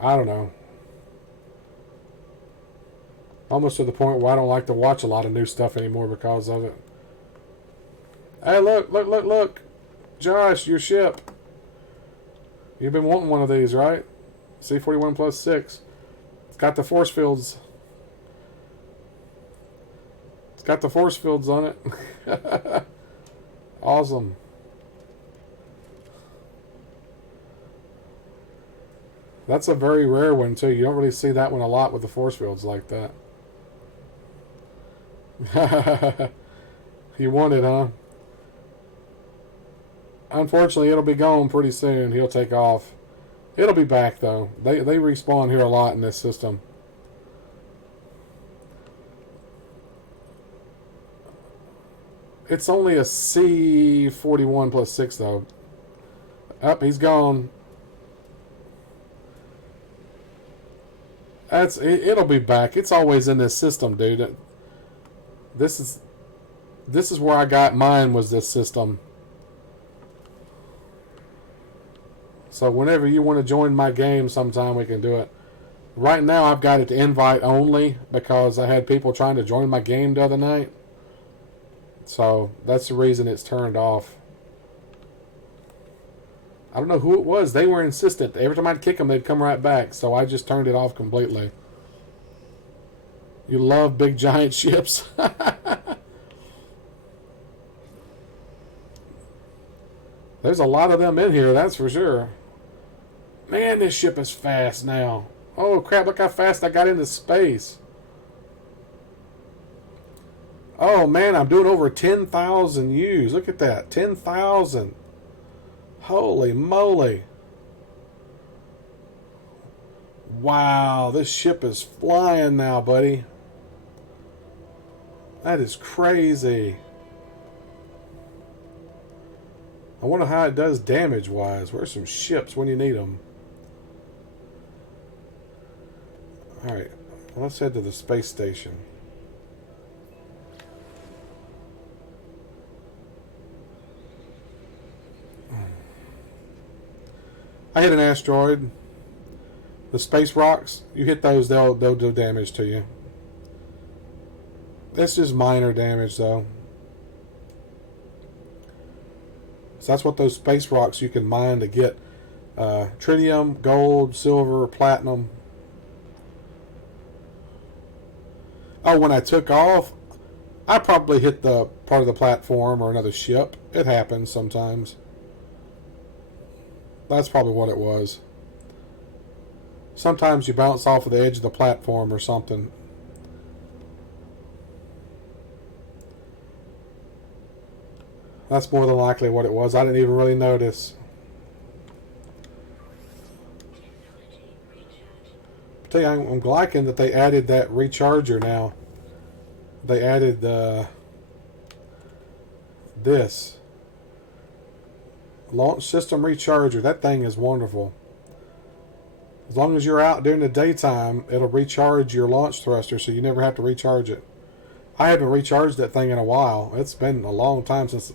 I don't know. Almost to the point where I don't like to watch a lot of new stuff anymore because of it. Hey, look. Josh, your ship. You've been wanting one of these, right? C-41 plus 6. It's got the force fields. It's got the force fields on it. Awesome. That's a very rare one, too. You don't really see that one a lot with the force fields like that. You want it, huh? Unfortunately, it'll be gone pretty soon. He'll take off. It'll be back, though. They respawn here a lot in this system. It's only a C-41 plus 6, though. Up, he's gone. It'll be back. It's always in this system, dude. This is where I got mine, was this system. So whenever you want to join my game sometime, we can do it. Right now I've got it to invite only because I had people trying to join my game the other night. So that's the reason it's turned off. I don't know who it was. They were insistent. Every time I'd kick them, they'd come right back. So I just turned it off completely. You love big giant ships. There's a lot of them in here, that's for sure. Man, this ship is fast now. Oh, crap, look how fast I got into space. Oh, man, I'm doing over 10,000 U's. Look at that, 10,000. Holy moly. Wow, this ship is flying now, buddy. That is crazy. I wonder how it does damage-wise. Where's some ships when you need them? Alright, let's head to the space station. I hit an asteroid. The space rocks, you hit those, they'll do damage to you. It's just minor damage, though. So that's what those space rocks you can mine to get tritium, gold, silver, platinum. Oh, when I took off, I probably hit the part of the platform or another ship. It happens sometimes. That's probably what it was. Sometimes you bounce off of the edge of the platform or something. That's more than likely what it was. I didn't even really notice. Tell you, I'm liking that they added that recharger now. They added this launch system recharger. That thing is wonderful. As long as you're out during the daytime, it'll recharge your launch thruster, so you never have to recharge it. I haven't recharged that thing in a while. It's been a long time since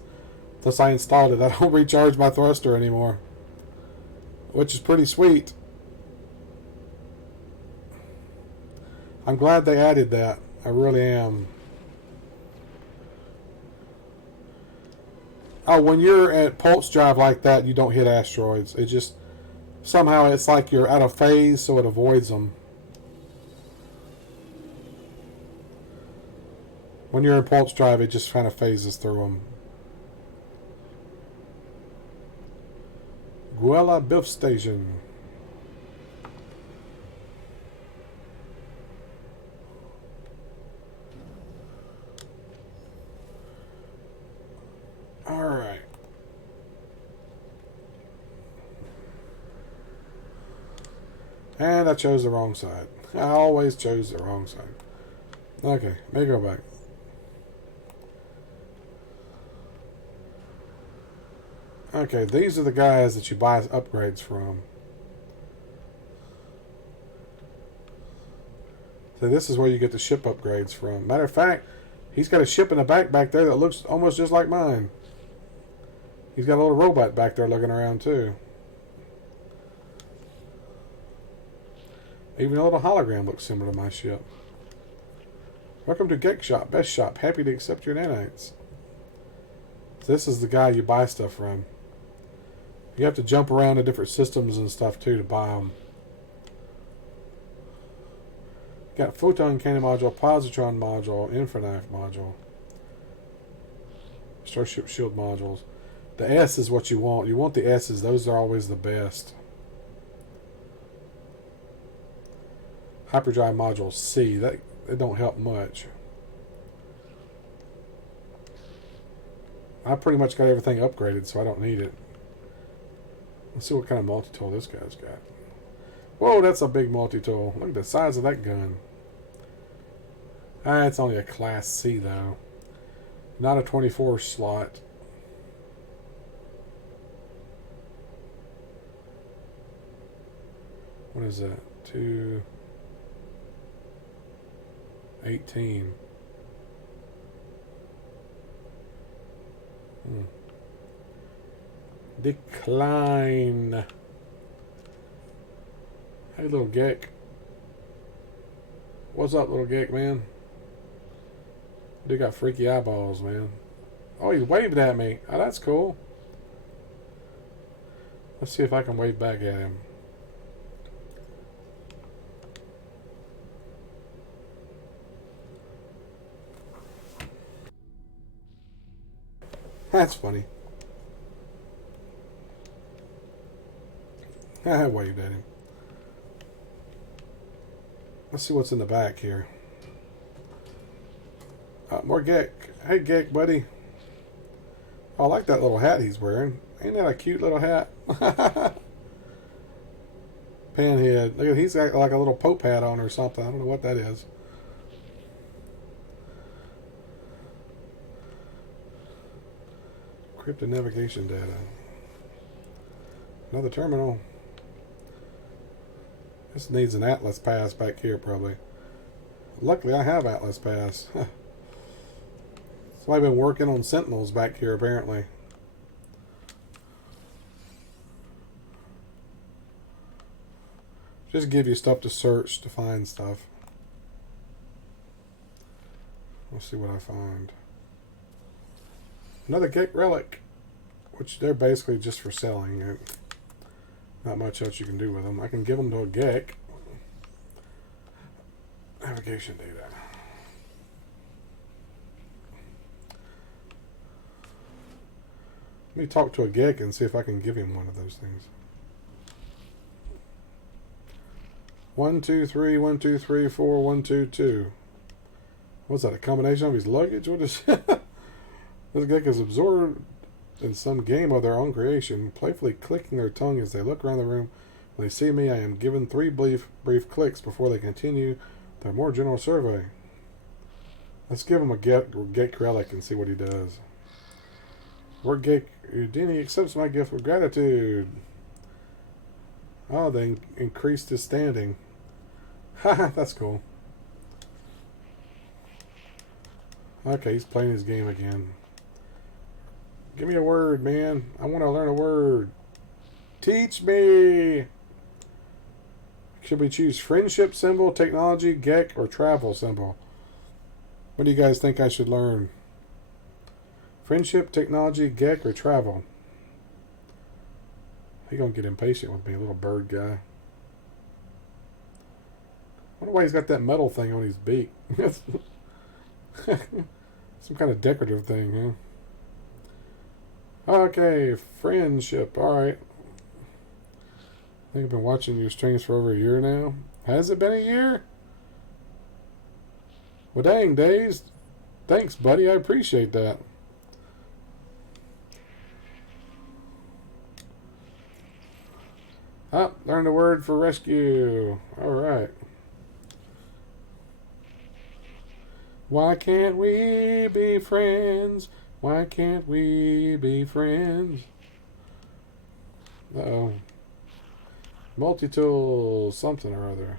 I installed it. I don't recharge my thruster anymore, which is pretty sweet. I'm glad they added that. I really am. Oh, when you're at pulse drive like that, you don't hit asteroids. It just, somehow it's like you're out of phase, so it avoids them. When you're in pulse drive, it just kind of phases through them. Guella Biff Station. Alright. And I chose the wrong side. I always chose the wrong side. Okay, may go back. Okay, these are the guys that you buy upgrades from. So this is where you get the ship upgrades from. Matter of fact, he's got a ship in the back there that looks almost just like mine. He's got a little robot back there looking around too. Even a little hologram looks similar to my ship. Welcome to Geek Shop, Best Shop. Happy to accept your nanites. So this is the guy you buy stuff from. You have to jump around to different systems and stuff too to buy them. Got photon cannon module, positron module, infraknife module, starship shield modules. The S is what you want. You want the S's. Those are always the best. Hyperdrive module C. That don't help much. I pretty much got everything upgraded, so I don't need it. Let's see what kind of multi-tool this guy's got. Whoa, that's a big multi-tool. Look at the size of that gun. It's only a Class C, though. Not a 24 slot. What is that? 218. Decline. Hey, little geek. What's up, little geek, man? Dude got freaky eyeballs, man. Oh, he waved at me. Oh, that's cool. Let's see if I can wave back at him. That's funny. I waved at him. Let's see what's in the back here. More Geek. Hey, Geek, buddy. Oh, I like that little hat he's wearing. Ain't that a cute little hat? Panhead. Look at, he's got like a little Pope hat on or something. I don't know what that is. Crypto navigation data. Another terminal. This needs an Atlas pass back here, probably. Luckily, I have Atlas pass. So I've been working on Sentinels back here, apparently. Just give you stuff to search to find stuff. Let's see what I find. Another Geek relic, which they're basically just for selling. Not much else you can do with them. I can give them to a Geek. Navigation data. Let me talk to a Geek and see if I can give him one of those things. 1, 2, 3, 1, 2, 3, 4, 1, 2, 2. What's that? A combination of his luggage? What is this Geek is absorbed in some game of their own creation, playfully clicking their tongue as they look around the room. When they see me, I am given 3 brief clicks before they continue their more general survey. Let's give him a get Krellick and see what he does. Word Gate Houdini accepts my gift with gratitude. Oh, they increased his standing. Haha, that's cool. Okay, he's playing his game again. Give me a word, man. I want to learn a word. Teach me! Should we choose friendship symbol, technology, geck, or travel symbol? What do you guys think I should learn? Friendship, technology, geck, or travel? He's going to get impatient with me, little bird guy. I wonder why he's got that metal thing on his beak. Some kind of decorative thing, huh? Okay, friendship. Alright. I think I've been watching your streams for over a year now. Has it been a year? Well, dang, Days. Thanks, buddy. I appreciate that. Ah, learned a word for rescue. Alright. Why can't we be friends? Why can't we be friends? Uh-oh. Multi-tool something or other.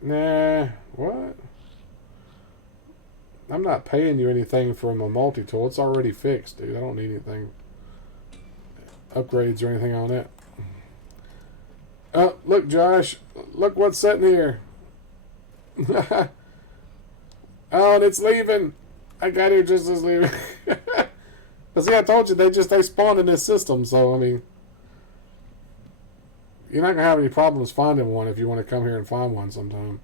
Nah, what? I'm not paying you anything from a multi-tool. It's already fixed, dude. I don't need anything. Upgrades or anything on it. Oh, look, Josh. Look what's sitting here. Oh, and it's leaving. I got here just as leaving. But see, I told you, they spawned in this system, so, I mean, you're not going to have any problems finding one if you want to come here and find one sometime.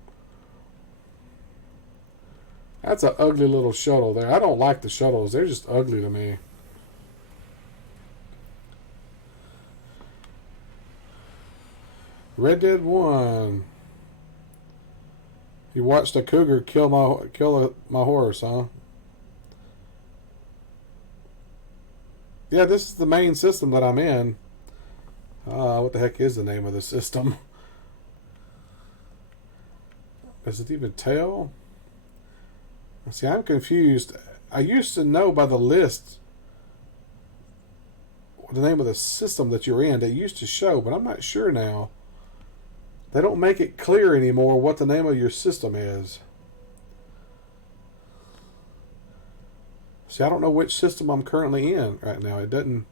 That's an ugly little shuttle there. I don't like the shuttles. They're just ugly to me. Red Dead 1. You watched a cougar kill my horse, huh? Yeah, this is the main system that I'm in. What the heck is the name of the system? Does it even tell? See, I'm confused. I used to know by the list the name of the system that you're in. They used to show, but I'm not sure now. They don't make it clear anymore what the name of your system is. See, I don't know which system I'm currently in right now. It doesn't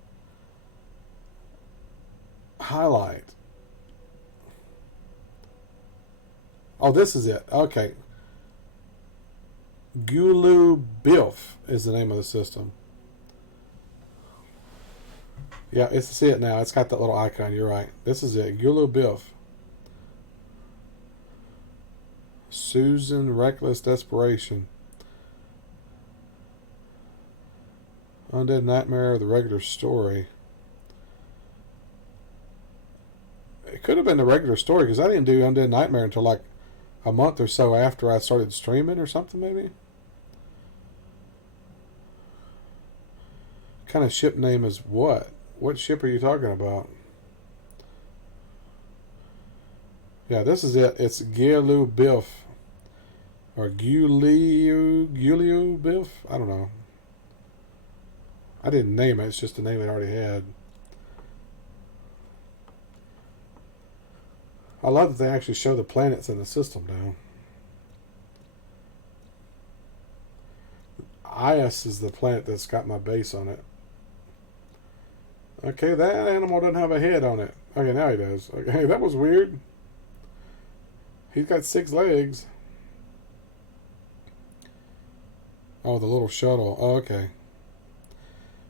highlight. Oh, this is it. Okay. Gulu Bilf is the name of the system. Yeah, it's see it now. It's got that little icon. You're right. This is it. Gulu Bilf. Susan Reckless Desperation. Undead Nightmare of the regular story. It could have been the regular story because I didn't do Undead Nightmare until like a month or so after I started streaming or something maybe. What kind of ship name is what? What ship are you talking about? Yeah, this is it. It's Gulu Biff. Or Gulio Biff? I don't know. I didn't name it. It's just the name it already had. I love that they actually show the planets in the system now. Ias is the planet that's got my base on it. Okay, that animal doesn't have a head on it. Okay, now he does. Okay, that was weird. He's got 6 legs. Oh, the little shuttle. Oh, okay.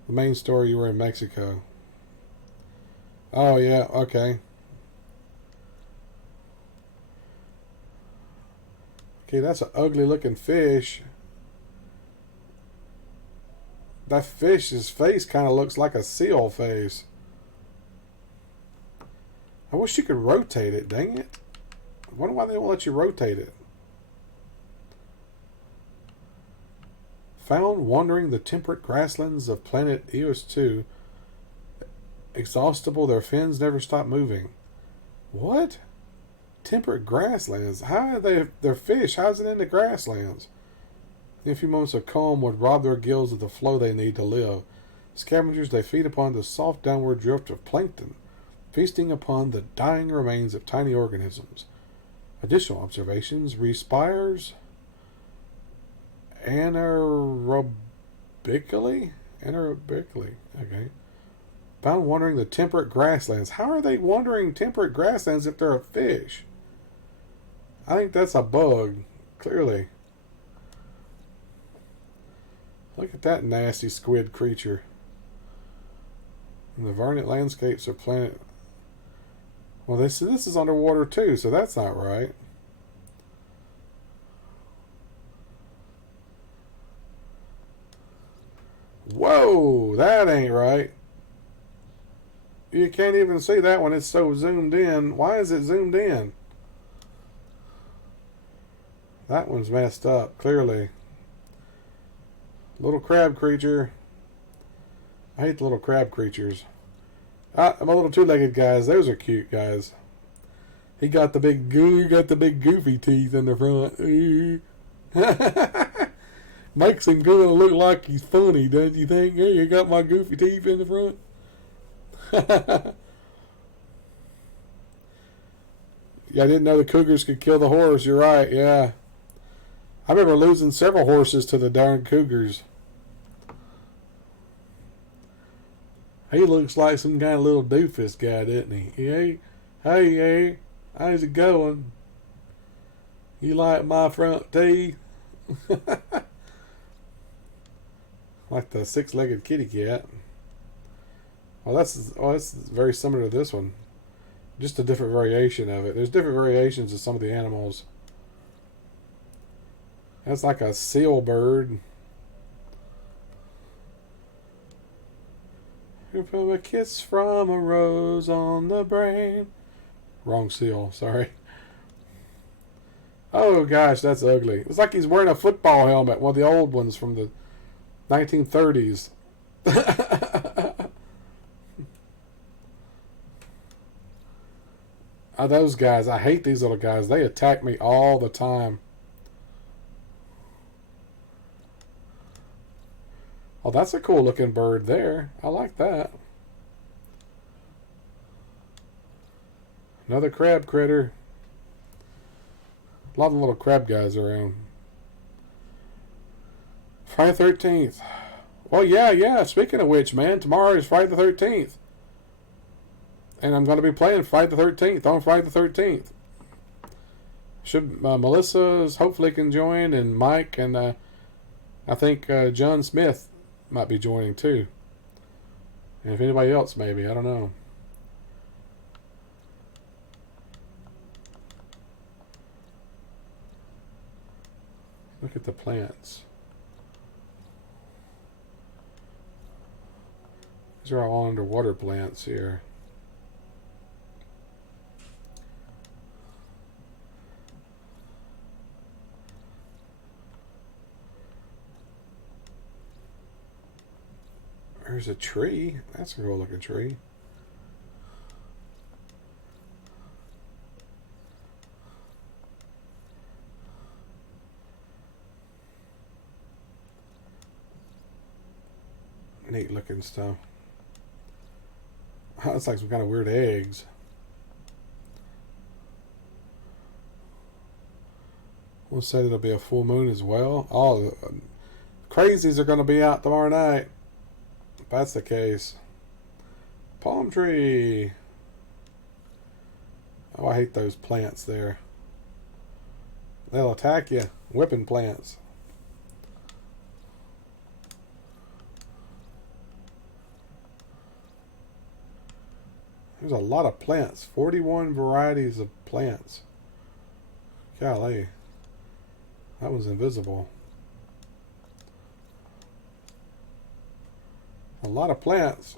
The main story, you were in Mexico. Oh, yeah, okay. Okay, that's an ugly looking fish. That fish's face kind of looks like a seal face. I wish you could rotate it, dang it. I wonder why they won't let you rotate it. Found wandering the temperate grasslands of planet Eos 2. Exhaustible, their fins never stop moving. What? Temperate grasslands? How are they're fish? How's it in the grasslands? In a few moments, a calm would rob their gills of the flow they need to live. Scavengers, they feed upon the soft downward drift of plankton, feasting upon the dying remains of tiny organisms. Additional observations: respires anaerobically. Okay. Found wandering the temperate grasslands. How are they wandering temperate grasslands if they're a fish? I think that's a bug, clearly. Look at that nasty squid creature. And the verdant landscapes of planet... Well, this is underwater too, so that's not right. Whoa, that ain't right. You can't even see that one. It's so zoomed in. Why is it zoomed in? That one's messed up, clearly. Little crab creature. I hate the little crab creatures. I'm a little two-legged guys. Those are cute, guys. He got the big goofy teeth in the front. Makes him gonna look like he's funny, don't you think? Hey, you got my goofy teeth in the front. Yeah, I didn't know the cougars could kill the horse. You're right. Yeah, I remember losing several horses to the darn cougars. He looks like some kind of little doofus guy, doesn't he? Hey, how's it going? You like my front teeth? Like the six-legged kitty cat. Well, that's very similar to this one. Just a different variation of it. There's different variations of some of the animals. That's like a seal bird. From a kiss from a rose on the brain. Wrong seal, sorry. Oh gosh, that's ugly. It's like he's wearing a football helmet, one of the old ones from the 1930s. Those guys, I hate these little guys. They attack me all the time. Oh, that's a cool looking bird there. I like that. Another crab critter. A lot of little crab guys around. Friday the 13th. Well, yeah. Speaking of which, man, tomorrow is Friday the 13th. And I'm going to be playing Friday the 13th on Friday the 13th. Melissa's hopefully can join, and Mike, and I think John Smith might be joining too. And if anybody else, maybe. I don't know. Look at the plants. These are all underwater plants here. There's a tree. That's a cool looking tree. Neat looking stuff. That's like some kind of weird eggs. We'll say it'll be a full moon as well. Oh, the crazies are going to be out tomorrow night. If that's the case. Palm tree. Oh, I hate those plants there. They'll attack you. Whipping plants. There's a lot of plants. 41 varieties of plants. Golly. That was invisible. A lot of plants.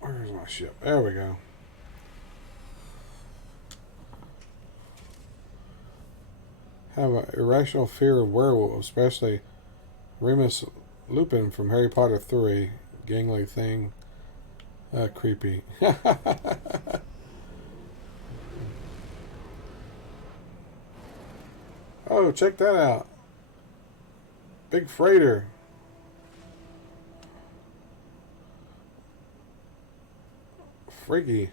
Where's my ship? There we go. have an irrational fear of werewolves, especially Remus Lupin from Harry Potter 3. Gangly thing. Creepy. Oh, check that out. Big freighter. Freaky.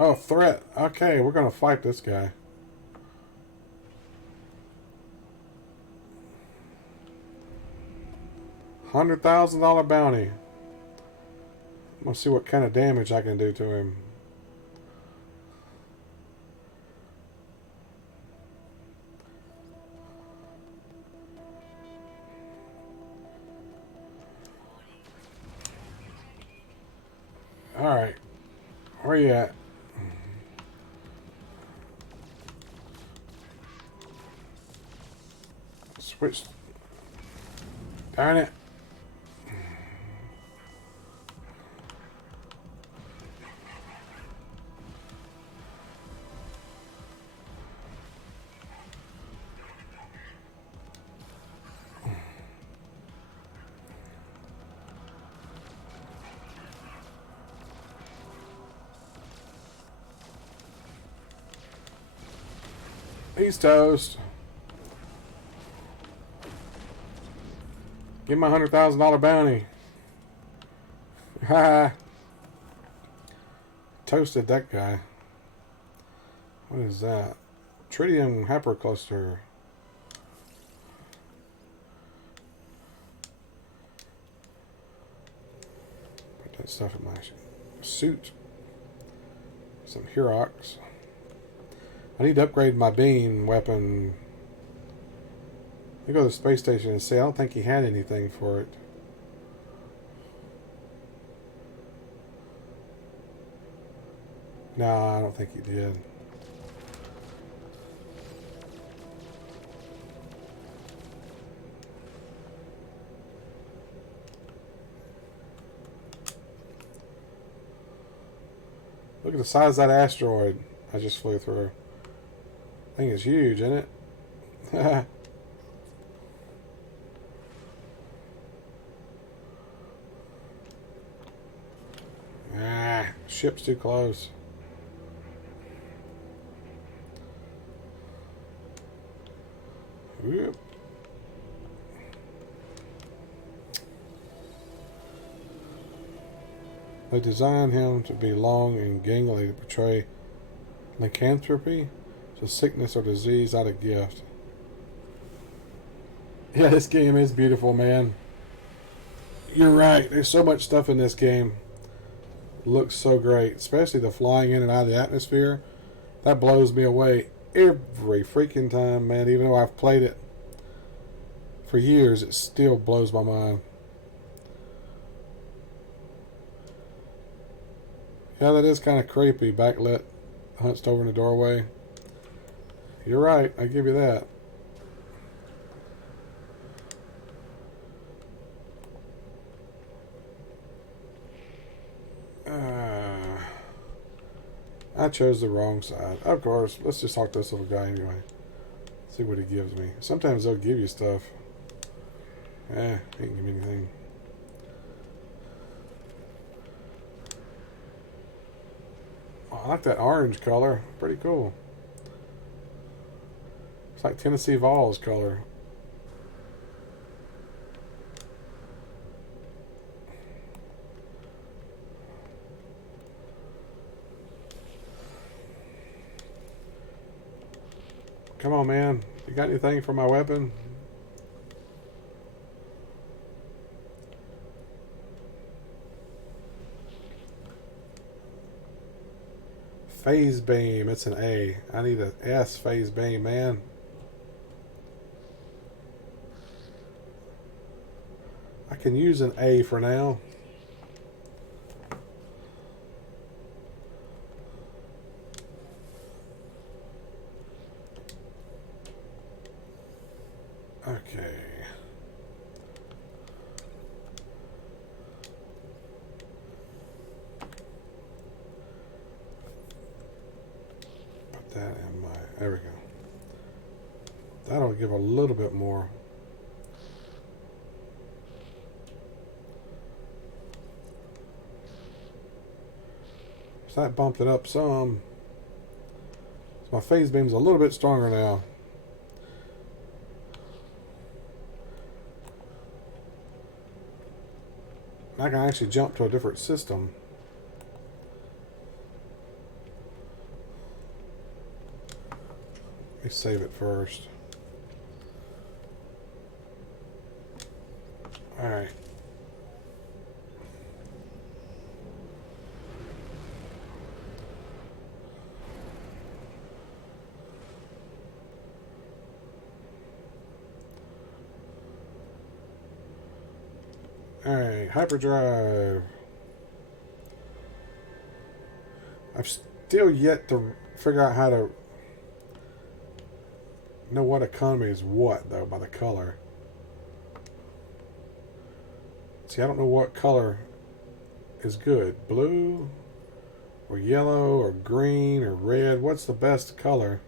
Oh, threat. Okay, we're gonna fight this guy. $100,000 bounty. I'm gonna see what kind of damage I can do to him. Alright. Where you at? Switch. Darn it. He's toast. Give my $100,000 bounty. Ha! Toasted that guy. What is that? Tritium hypercluster. Put that stuff in my suit. Some Herox. I need to upgrade my beam weapon. I go to the space station and see. I don't think he had anything for it. No, I don't think he did. Look at the size of that asteroid I just flew through. Thing is huge, isn't it? Ship's too close. Whoop. They designed him to be long and gangly to portray lycanthropy, so sickness or disease, not a gift. Yeah, this game is beautiful, man. You're right. There's so much stuff in this game. Looks so great, especially the flying in and out of the atmosphere. That blows me away every freaking time, man. Even though I've played it for years, it still blows my mind. Yeah, that is kind of creepy. Backlit hunched over in the doorway. You're right. I give you that. I chose the wrong side. Of course, let's just talk to this little guy anyway. See what he gives me. Sometimes they'll give you stuff. He ain't give me anything. Oh, I like that orange color. Pretty cool. It's like Tennessee Vols color. Come on, man. You got anything for my weapon? Phase beam. It's an A. I need an S phase beam, man. I can use an A for now. Okay. would give a little bit more. So that bumped it up some. So my phase beam's a little bit stronger now. I can actually jump to a different system. Let me save it first. Alright. Alright, hyperdrive. I've still yet to figure out how to know what economy is what, though, by the color. See, I don't know what color is good. Blue, or yellow, or green, or red. What's the best color?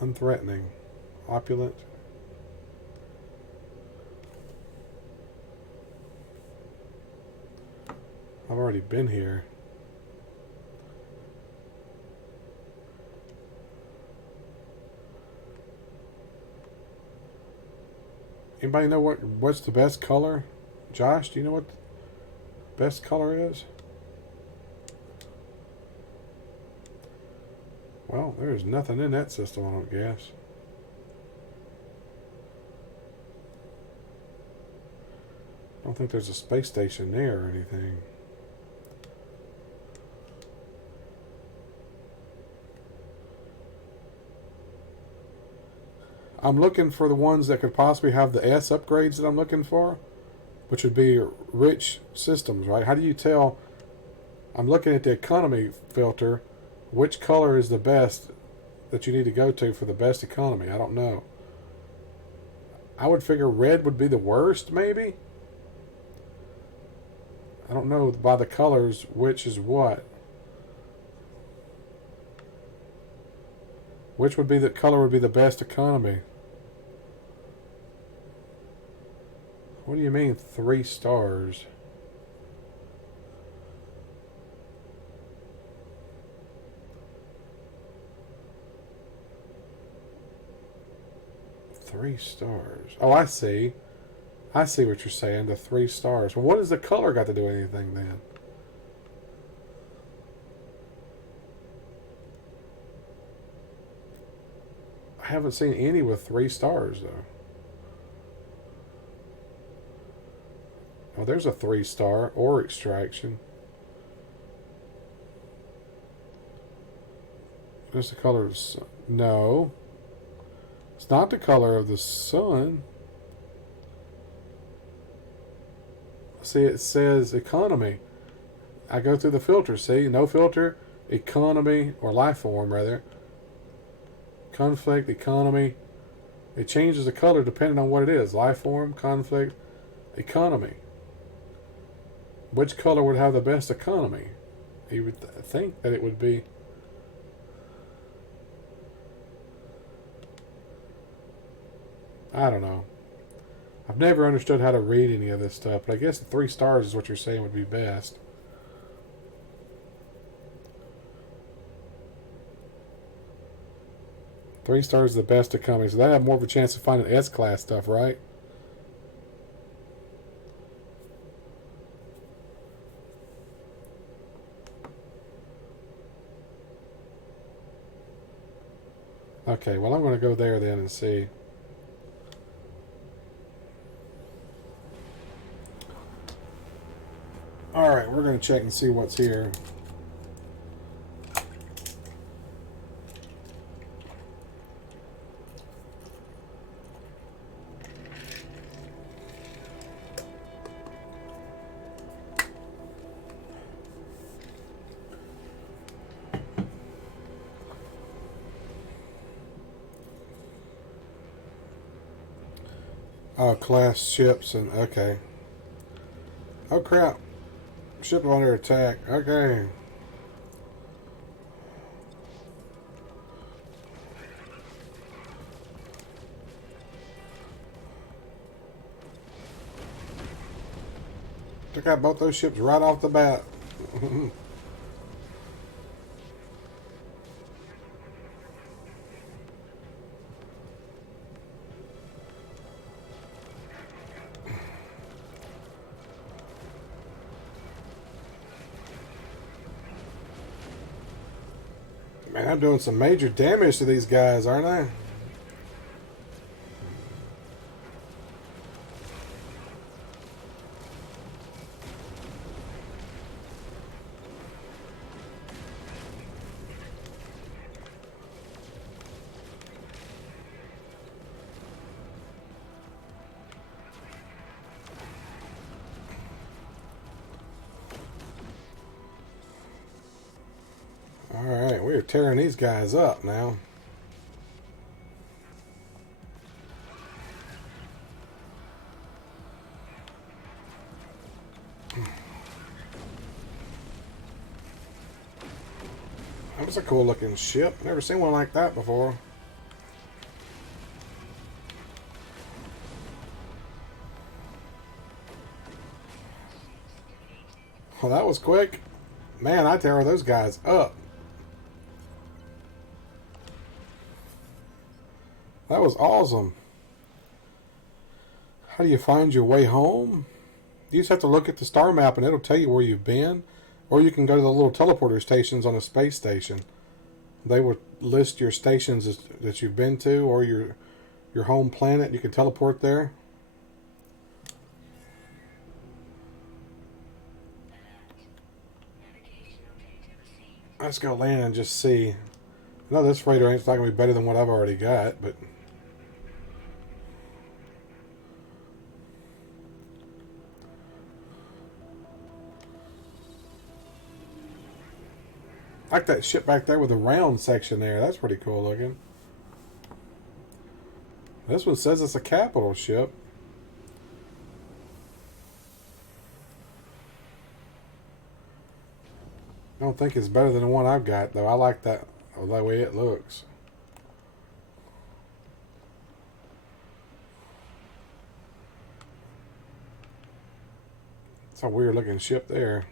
Unthreatening. Opulent. I've already been here. Anybody know what's the best color? Josh, do you know what the best color is? Well, there's nothing in that system, I don't guess. I don't think there's a space station there or anything. I'm looking for the ones that could possibly have the S upgrades that I'm looking for, which would be rich systems, right? How do you tell? I'm looking at the economy filter. Which color is the best that you need to go to for the best economy? I don't know. I would figure red would be the worst, maybe? I don't know by the colors which is what. Which would be the color would be the best economy? What do you mean 3 stars? Three stars. Oh, I see. I see what you're saying. The 3 stars. Well, what does the color got to do with anything then? I haven't seen any with 3 stars though. Oh, there's a 3-star ore extraction. What's the color of the sun? No. It's not the color of the sun. See, it says economy. I go through the filter. See, no filter, economy, or life form rather. Conflict, economy. It changes the color depending on what it is. Life form, conflict, economy. Which color would have the best economy? You would think that it would be. I don't know. I've never understood how to read any of this stuff, but I guess the 3 stars is what you're saying would be best. Three stars is the best economy, so that have more of a chance of finding S-class stuff, right? Okay, well I'm going to go there then and see. Alright, we're going to check and see what's here. Oh, class ships and okay. Oh crap. Ship under attack. Okay. Took out both those ships right off the bat. Man, I'm doing some major damage to these guys, aren't I? Alright, we're tearing these guys up now. That was a cool looking ship. Never seen one like that before. Well, that was quick. Man, I tear those guys up. That was awesome. How do you find your way home? You just have to look at the star map and it'll tell you where you've been. Or you can go to the little teleporter stations on a space station. They will list your stations that you've been to or your home planet. You can teleport there. Let's go land and just see. No, this freighter ain't not going to be better than what I've already got, but... I like that ship back there with the round section there. That's pretty cool looking. This one says it's a capital ship. I don't think it's better than the one I've got, though. I like that the way it looks. It's a weird looking ship there.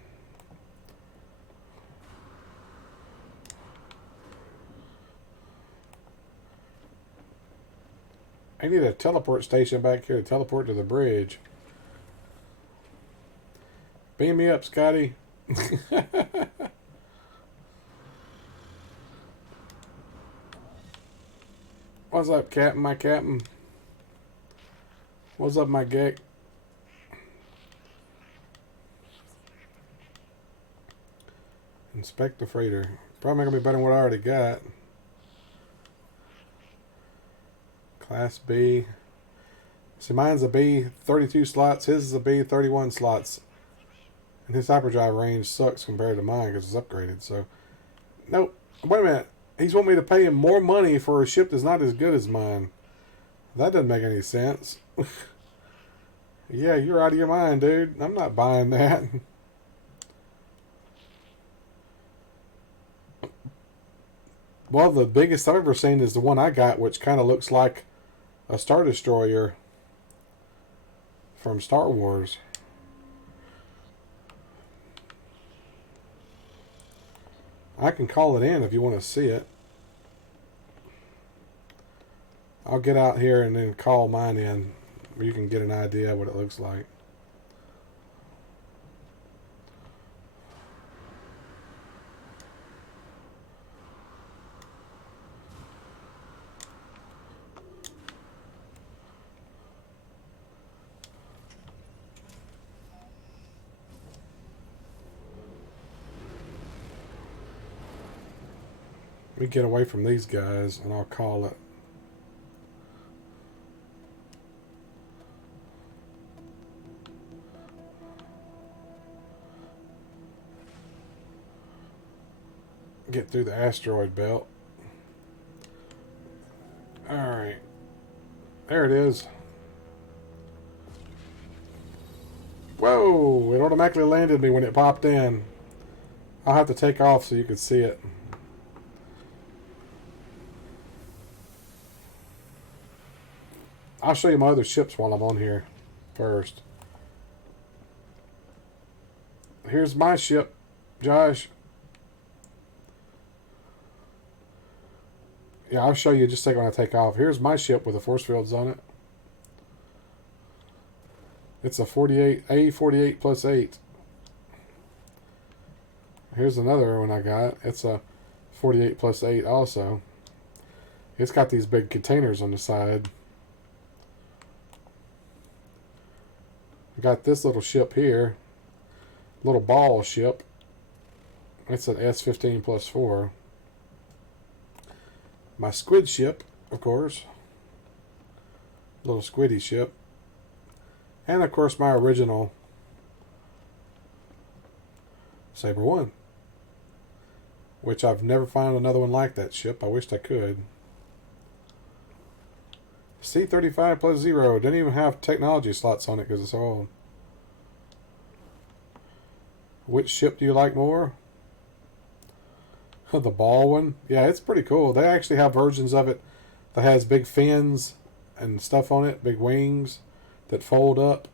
I need a teleport station back here to teleport to the bridge. Beam me up, Scotty. What's up, Captain? My Captain. What's up, my geek? Inspect the freighter. Probably gonna be better than what I already got. Class B. See, mine's a B, 32 slots. His is a B, 31 slots. And his hyperdrive range sucks compared to mine because it's upgraded. So, nope. Wait a minute. He's want me to pay him more money for a ship that's not as good as mine. That doesn't make any sense. Yeah, you're out of your mind, dude. I'm not buying that. Well, the biggest I've ever seen is the one I got, which kind of looks like a Star Destroyer from Star Wars. I can call it in if you want to see it. I'll get out here and then call mine in where you can get an idea of what it looks like. Let me get away from these guys and I'll call it. Get through the asteroid belt. Alright. There it is. Whoa! It automatically landed me when it popped in. I'll have to take off so you can see it. I'll show you my other ships while I'm on here first. Here's my ship, Josh. Yeah, I'll show you just a second when I take off. Here's my ship with the force fields on it. It's a 48 plus 8. Here's another one I got. It's a 48 plus 8 also. It's got these big containers on the side. I got this little ship here. Little ball ship. It's an S-15 plus 4. My squid ship, of course. Little squiddy ship. And of course my original Saber 1. Which I've never found another one like that ship. I wished I could. C-35 plus 0. Didn't even have technology slots on it because it's old. Which ship do you like more? The ball one? Yeah, it's pretty cool. They actually have versions of it that has big fins and stuff on it. Big wings that fold up.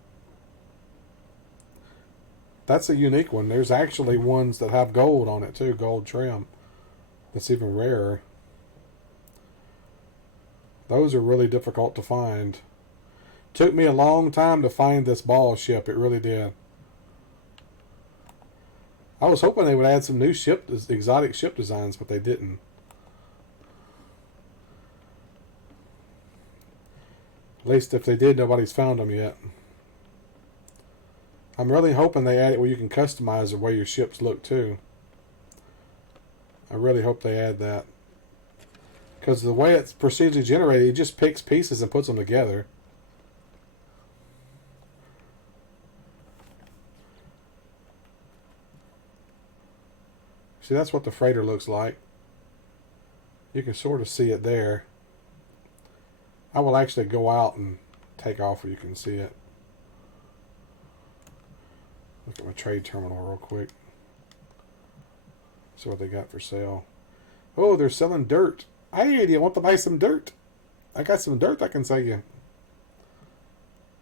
That's a unique one. There's actually ones that have gold on it too. Gold trim. That's even rarer. Those are really difficult to find. Took me a long time to find this ball ship. It really did. I was hoping they would add some new exotic ship designs, but they didn't. At least if they did, nobody's found them yet. I'm really hoping they add it where you can customize the way your ships look too. I really hope they add that. Because the way it's procedurally generated, it just picks pieces and puts them together. See, that's what the freighter looks like. You can sort of see it there. I will actually go out and take off where you can see it. Look at my trade terminal real quick. See what they got for sale. Oh, they're selling dirt. Hey, do you want to buy some dirt? I got some dirt I can sell you.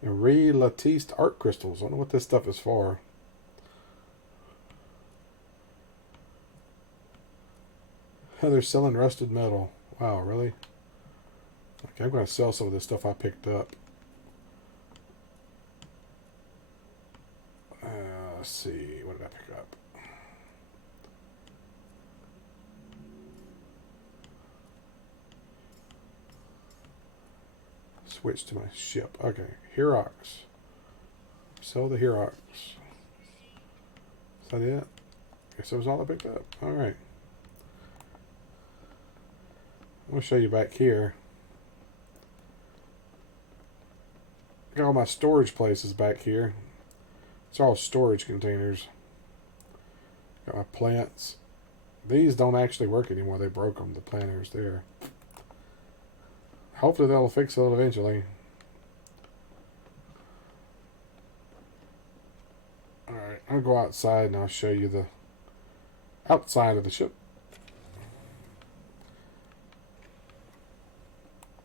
Relatiste art crystals. I don't know what this stuff is for. Oh, they're selling rusted metal. Wow, really? Okay, I'm going to sell some of this stuff I picked up. Let's see. What did I pick up? Switch to my ship. Okay, Herox. Sell the Herox. Is that it? Guess that was all I picked up. Alright. I'm going to show you back here. Got all my storage places back here. It's all storage containers. Got my plants. These don't actually work anymore. They broke them. The planters there. Hopefully they'll fix it eventually. Alright, I'll go outside and I'll show you the outside of the ship.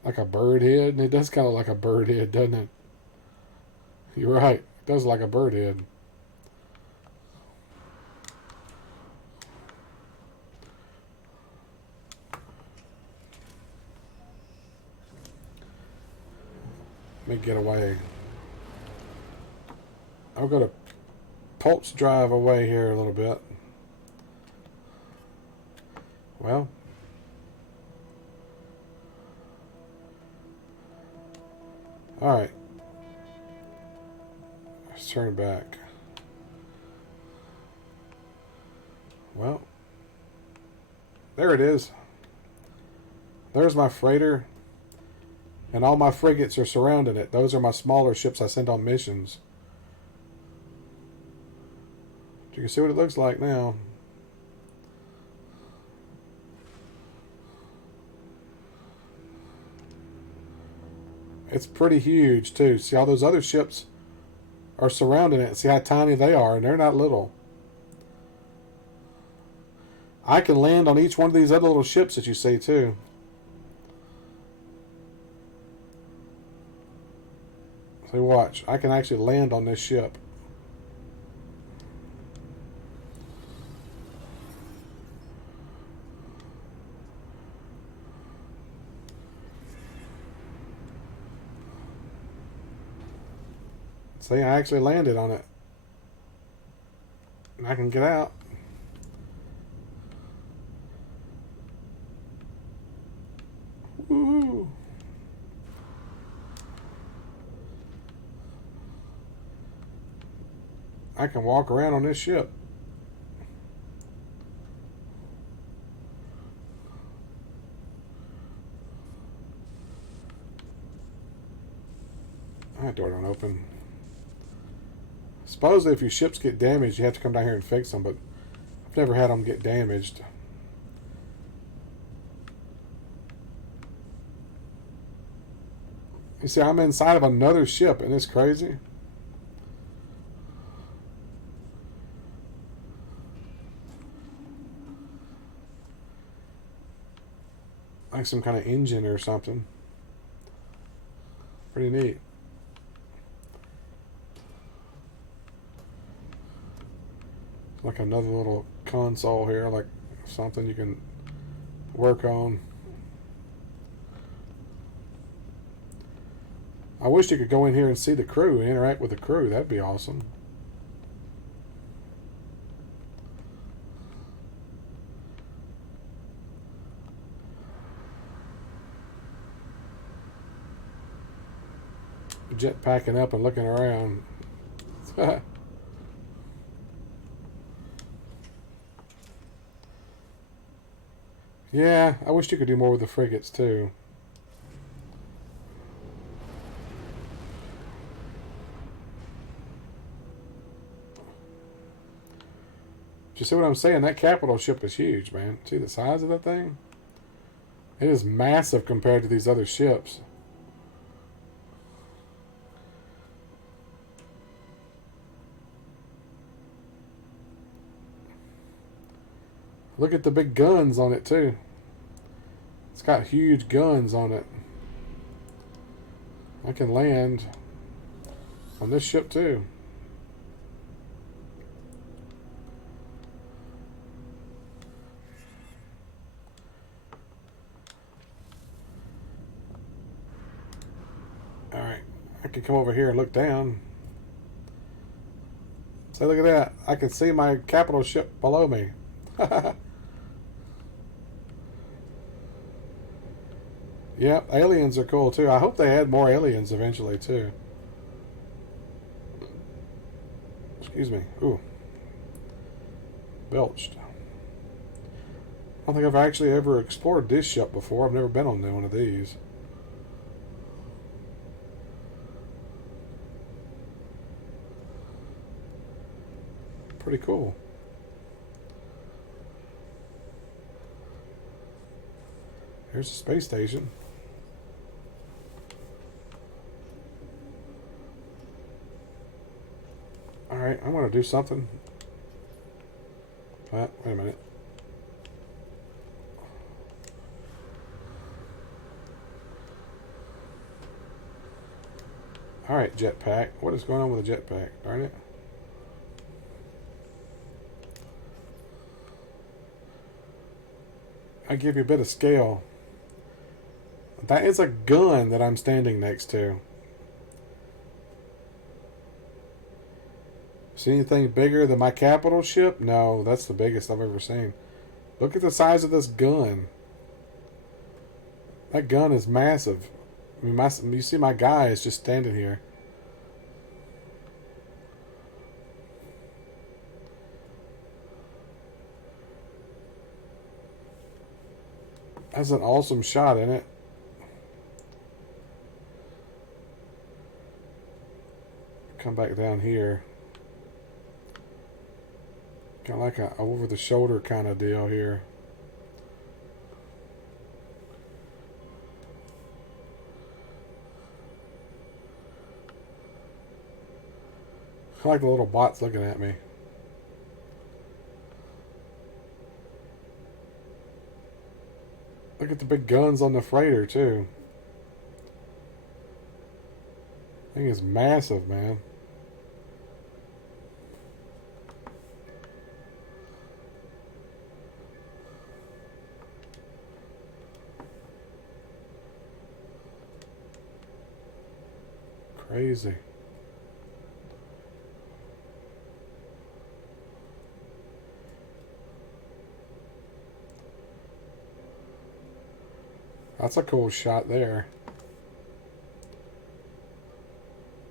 Like a bird head. It does kind of like a bird head, doesn't it? You're right. It does like a bird head. Let me get away. I'll go to pulse drive away here a little bit. Well. Alright. Let's turn back. Well. There it is. There's my freighter. And all my frigates are surrounding it. Those are my smaller ships I send on missions. You can see what it looks like now. It's pretty huge too. See, all those other ships are surrounding it. See how tiny they are, and they're not little. I can land on each one of these other little ships that you see too. See, watch. I can actually land on this ship. See, I actually landed on it. And I can get out. Woo! I can walk around on this ship. That door don't open. Supposedly if your ships get damaged, you have to come down here and fix them, but I've never had them get damaged. You see, I'm inside of another ship, and it's crazy. Like some kind of engine or something. Pretty neat. Like another little console here, like something you can work on. I wish you could go in here and see the crew, interact with the crew. That'd be awesome. Jet packing up and looking around. Yeah, I wish you could do more with the frigates too. Do you see what I'm saying? That capital ship is huge, man. See the size of that thing? It is massive compared to these other ships. Look at the big guns on it too. It's got huge guns on it. I can land on this ship too. Alright, I can come over here and look down. So look at that. I can see my capital ship below me. Yep, aliens are cool too. I hope they add more aliens eventually too. Excuse me. Ooh. Belched. I don't think I've actually ever explored this ship before. I've never been on one of these. Pretty cool. Here's the space station. Alright, I'm going to do something. Wait a minute. Alright, jetpack. What is going on with the jetpack? Darn it. I give you a bit of scale. That is a gun that I'm standing next to. See anything bigger than my capital ship? No, that's the biggest I've ever seen. Look at the size of this gun. That gun is massive. I mean, you see my guy is just standing here. That's an awesome shot, isn't it? Come back down here. Kind of like a over-the-shoulder kind of deal here. I like the little bots looking at me. Look at the big guns on the freighter, too. Thing is massive, man. Crazy. That's a cool shot there.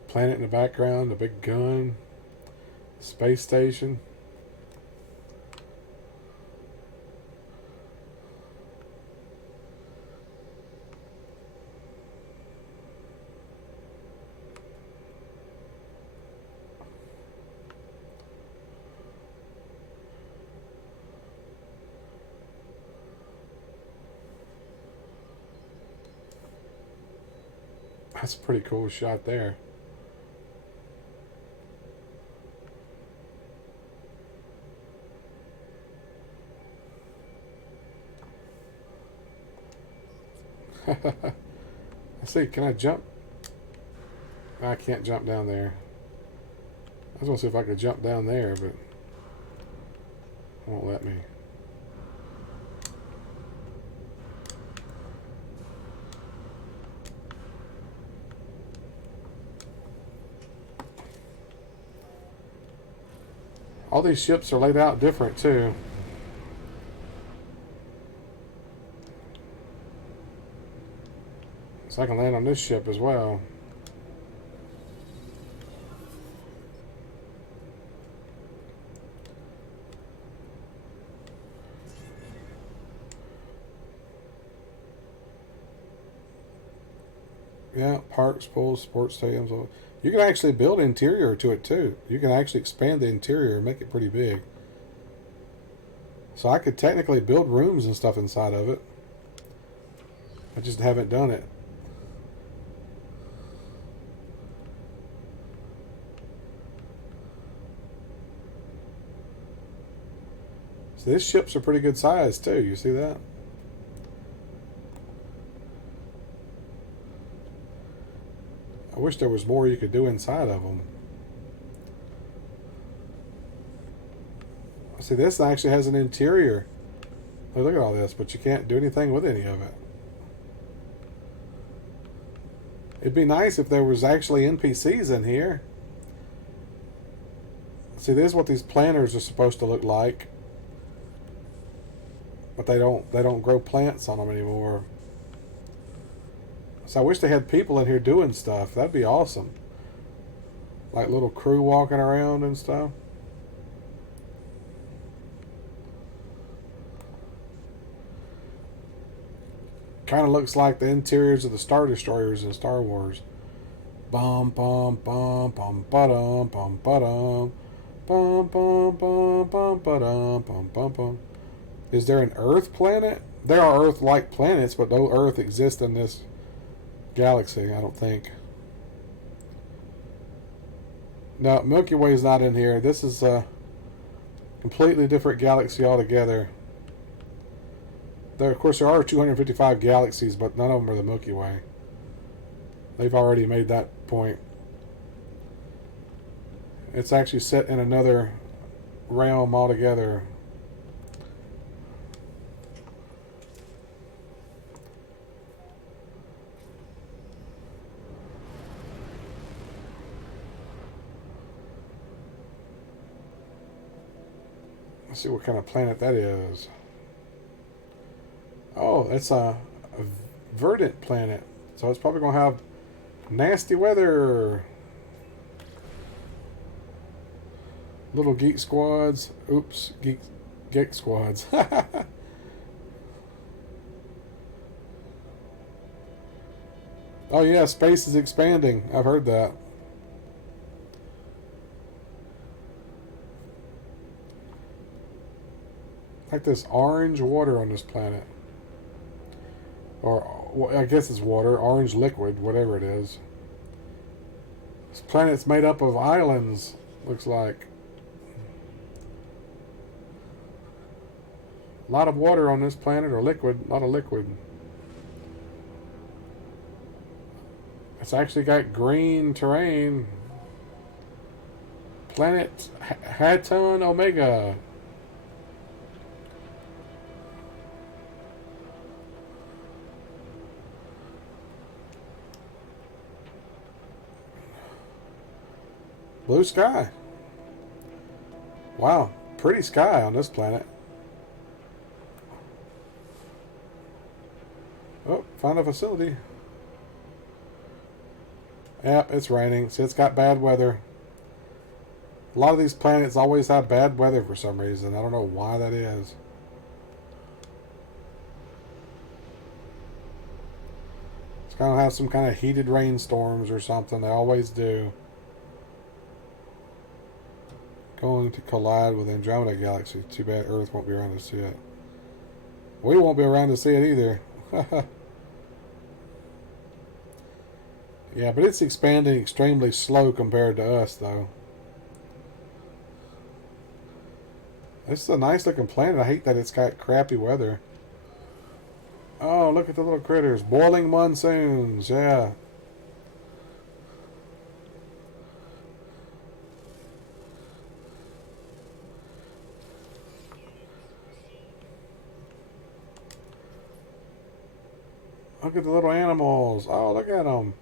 Planet in the background, a big gun, space station. That's a pretty cool shot there. Let's see, can I jump? I can't jump down there. I was going to see if I could jump down there, but it won't let me. All these ships are laid out different too. So I can land on this ship as well. Yeah, parks, pools, sports stadiums. You can actually build interior to it too. You can actually expand the interior and make it pretty big. So I could technically build rooms and stuff inside of it. I just haven't done it. So these ships are pretty good size too. You see that? I wish there was more you could do inside of them. See, this actually has an interior. Look at all this, but you can't do anything with any of it. It'd be nice if there was actually NPCs in here. See, this is what these planters are supposed to look like. But they don't grow plants on them anymore. So I wish they had people in here doing stuff. That'd be awesome. Like little crew walking around and stuff. Kind of looks like the interiors of the Star Destroyers in Star Wars. Bum bum bum bum ba-dum bum ba-dum bum bum bum bum ba-dum bum bum bum. Is there an Earth planet? There are Earth-like planets, but no Earth exists in this galaxy, I don't think. No, Milky Way is not in here. This is a completely different galaxy altogether. Of course, there are 255 galaxies, but none of them are the Milky Way. They've already made that point. It's actually set in another realm altogether. Let's see what kind of planet that is. Oh, it's a verdant planet. So it's probably going to have nasty weather. Little geek squads. Oops, geek squads. Oh yeah, space is expanding. I've heard that. Like this orange water on this planet. Or, well, I guess it's water, orange liquid, whatever it is. This planet's made up of islands, looks like. A lot of water on this planet, or liquid, a lot of liquid. It's actually got green terrain. Planet Haton Omega. Blue sky. Wow, pretty sky on this planet. Oh, found a facility. Yep, it's raining. See, it's got bad weather. A lot of these planets always have bad weather for some reason. I don't know why that is. It's going to have some kind of heated rainstorms or something. They always do. Going to collide with Andromeda Galaxy. Too bad Earth won't be around to see it. We won't be around to see it either. Yeah, but it's expanding extremely slow compared to us, though. This is a nice looking planet. I hate that it's got crappy weather. Oh, look at the little critters. Boiling monsoons, yeah. Look at the little animals. Oh, look at them.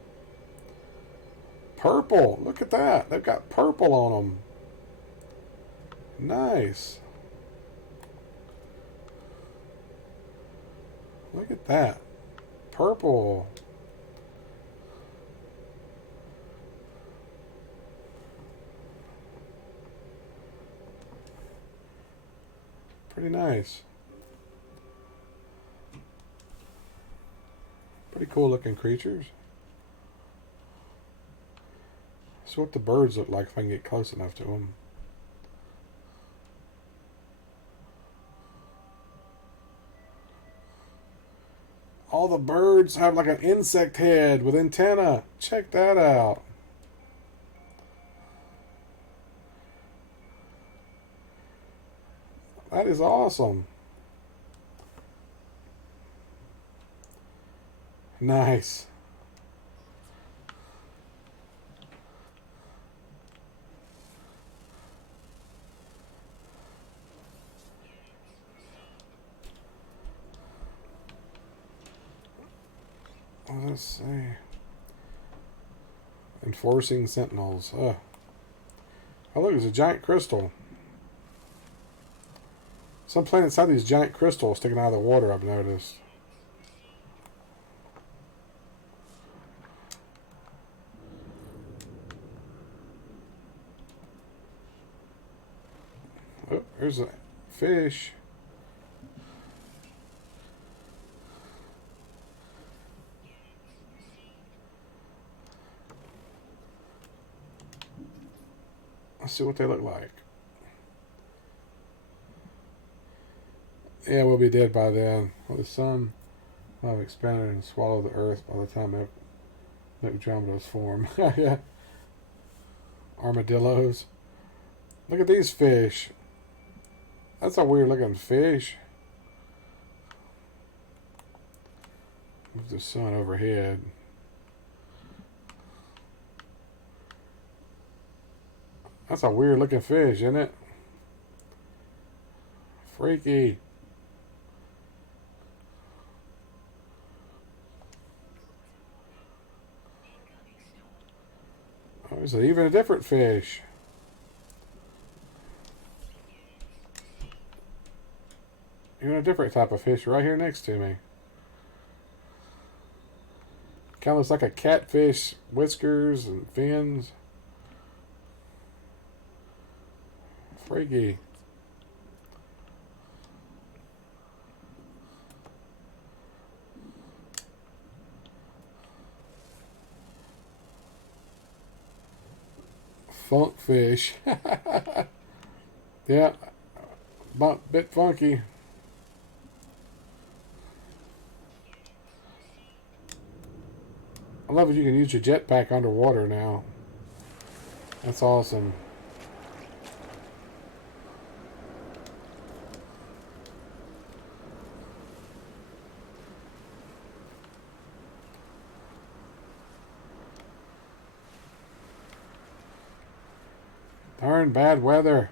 Purple. Look at that. They've got purple on them. Nice. Look at that. Purple. Pretty nice. Pretty cool looking creatures. So what the birds look like if I can get close enough to them. All the birds have like an insect head with antenna. Check that out. That is awesome. Nice. Let's see. Enforcing sentinels. Oh, look, there's a giant crystal. Some planets have these giant crystals sticking out of the water, I've noticed. Oh, there's a fish. Let's see what they look like. Yeah, we'll be dead by then. Well, the sun will have expanded and swallowed the earth by the time Andromeda's form. Yeah. Armadillos. Look at these fish. That's a weird looking fish. Move the sun overhead. That's a weird looking fish, isn't it? Freaky. Oh, there's even a different fish. Even a different type of fish right here next to me. Kind of looks like a catfish, whiskers and fins. Freaky. Funk fish. Yeah, bit funky. I love that you can use your jetpack underwater now. That's awesome. Darn bad weather.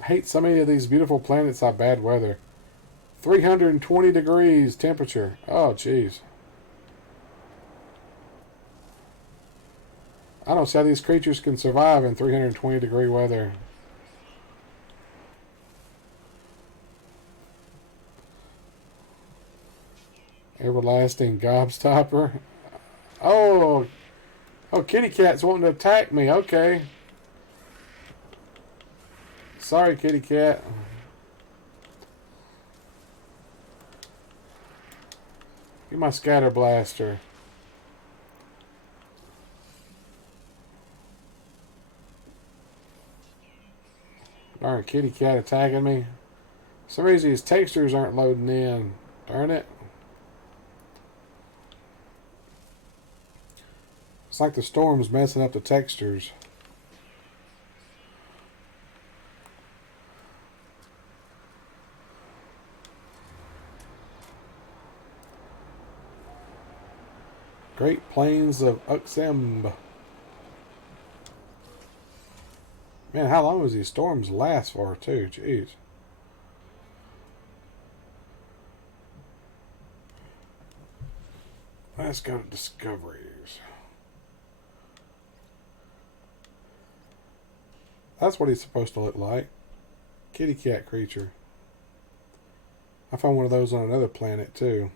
I hate so many of these beautiful planets have bad weather. 320 degrees temperature. Oh, jeez. I don't see how these creatures can survive in 320 degree weather. Everlasting gobstopper. Oh, oh, kitty cat's wanting to attack me. Okay. Sorry, kitty cat. Get my scatter blaster. Darn kitty cat attacking me. For some reason these textures aren't loading in. Darn it. It's like the storm's messing up the textures. Great Plains of Uxem. Man, how long does these storms last for, too? Jeez. Let's go to discoveries. That's what he's supposed to look like. Kitty cat creature. I found one of those on another planet, too.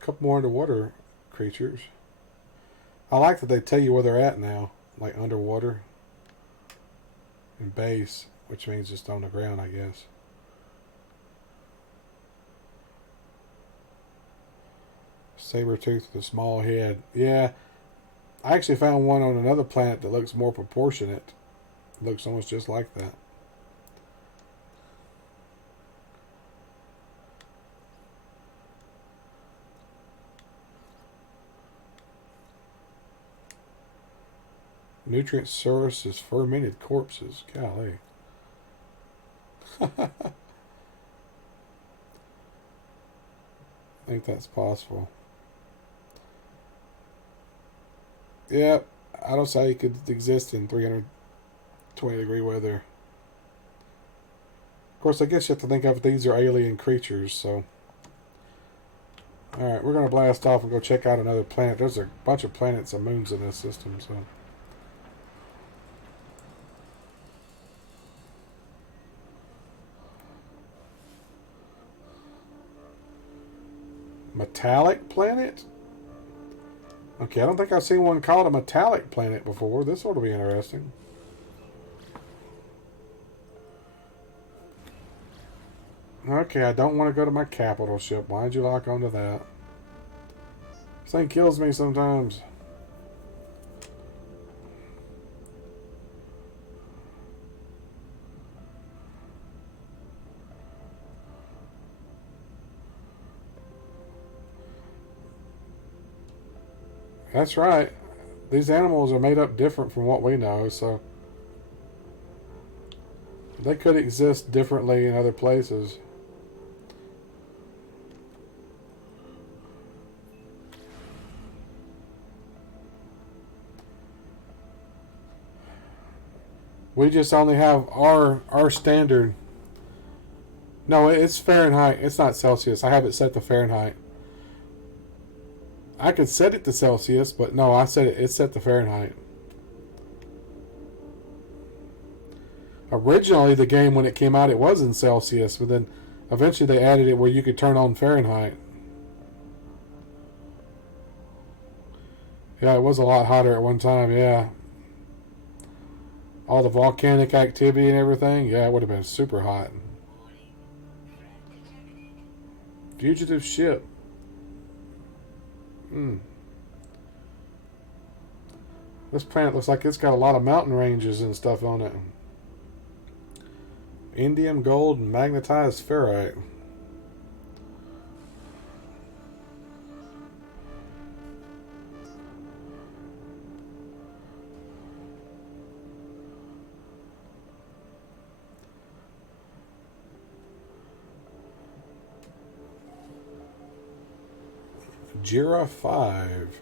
A couple more underwater creatures. I like that they tell you where they're at now, like underwater and base, which means just on the ground, I guess. Saber-tooth with a small head. Yeah, I actually found one on another planet that looks more proportionate. It looks almost just like that. Nutrient source is fermented corpses. Golly. I think that's possible. Yeah, I don't say it could exist in 320-degree weather. Of course, I guess you have to think of these are alien creatures, so. Alright, we're going to blast off and go check out another planet. There's a bunch of planets and moons in this system, so. Metallic planet? Okay, I don't think I've seen one called a metallic planet before. This ought to be interesting. Okay, I don't want to go to my capital ship. Why'd you lock onto that? This thing kills me sometimes. That's right. These animals are made up different from what we know, so they could exist differently in other places. We just only have our standard. No, it's Fahrenheit. It's not Celsius. I have it set to Fahrenheit. I could set it to Celsius, but no, I set it's set to Fahrenheit. Originally, the game, when it came out, it was in Celsius, but then eventually they added it where you could turn on Fahrenheit. Yeah, it was a lot hotter at one time, yeah. All the volcanic activity and everything, yeah, it would have been super hot. Fugitive ship. This planet looks like it's got a lot of mountain ranges and stuff on it. Indium gold and magnetized ferrite. Jira 5.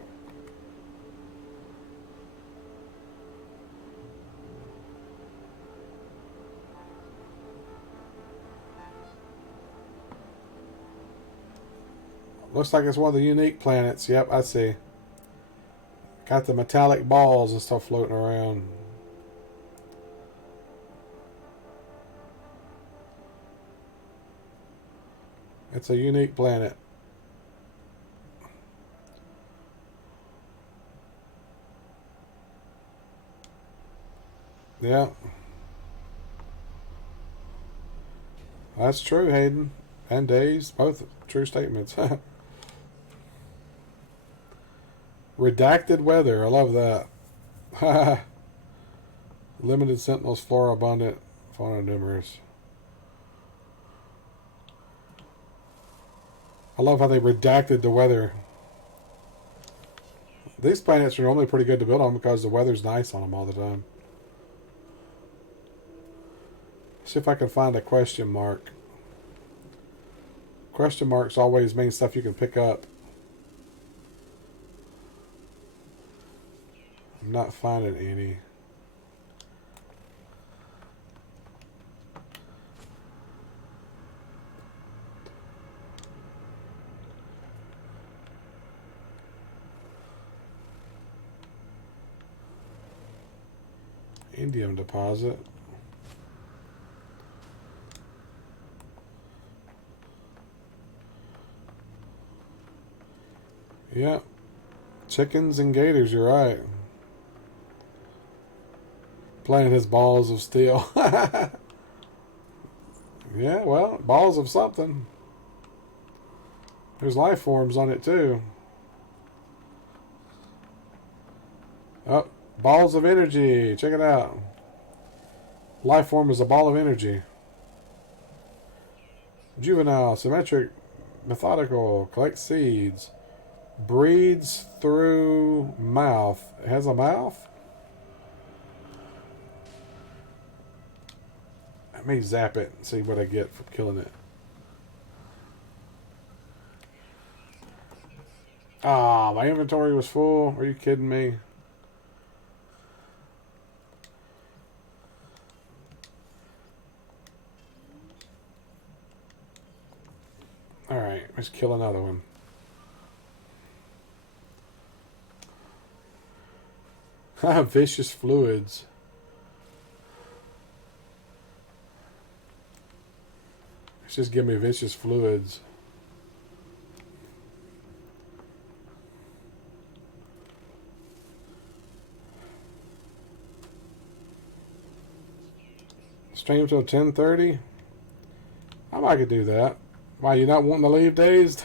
Looks like it's one of the unique planets. Yep, I see. Got the metallic balls and stuff floating around. It's a unique planet. Yeah. That's true, Hayden. And Days. Both true statements. Redacted weather. I love that. Limited sentinels, flora abundant, fauna numerous. I love how they redacted the weather. These planets are normally pretty good to build on because the weather's nice on them all the time. See if I can find a question mark. Question marks always mean stuff you can pick up. I'm not finding any. Indium deposit. Yep. Chickens and gators, you're right. Playing his balls of steel. Yeah, well, balls of something. There's life forms on it too. Oh, balls of energy. Check it out. Life form is a ball of energy. Juvenile, symmetric, methodical, collects seeds. Breeds through mouth. It has a mouth? Let me zap it and see what I get for killing it. Ah, my inventory was full. Are you kidding me? Alright, let's kill another one. Vicious fluids. Let's just give me vicious fluids. Stream till 10:30. I could do that. Why, you not wanting to leave, Dazed?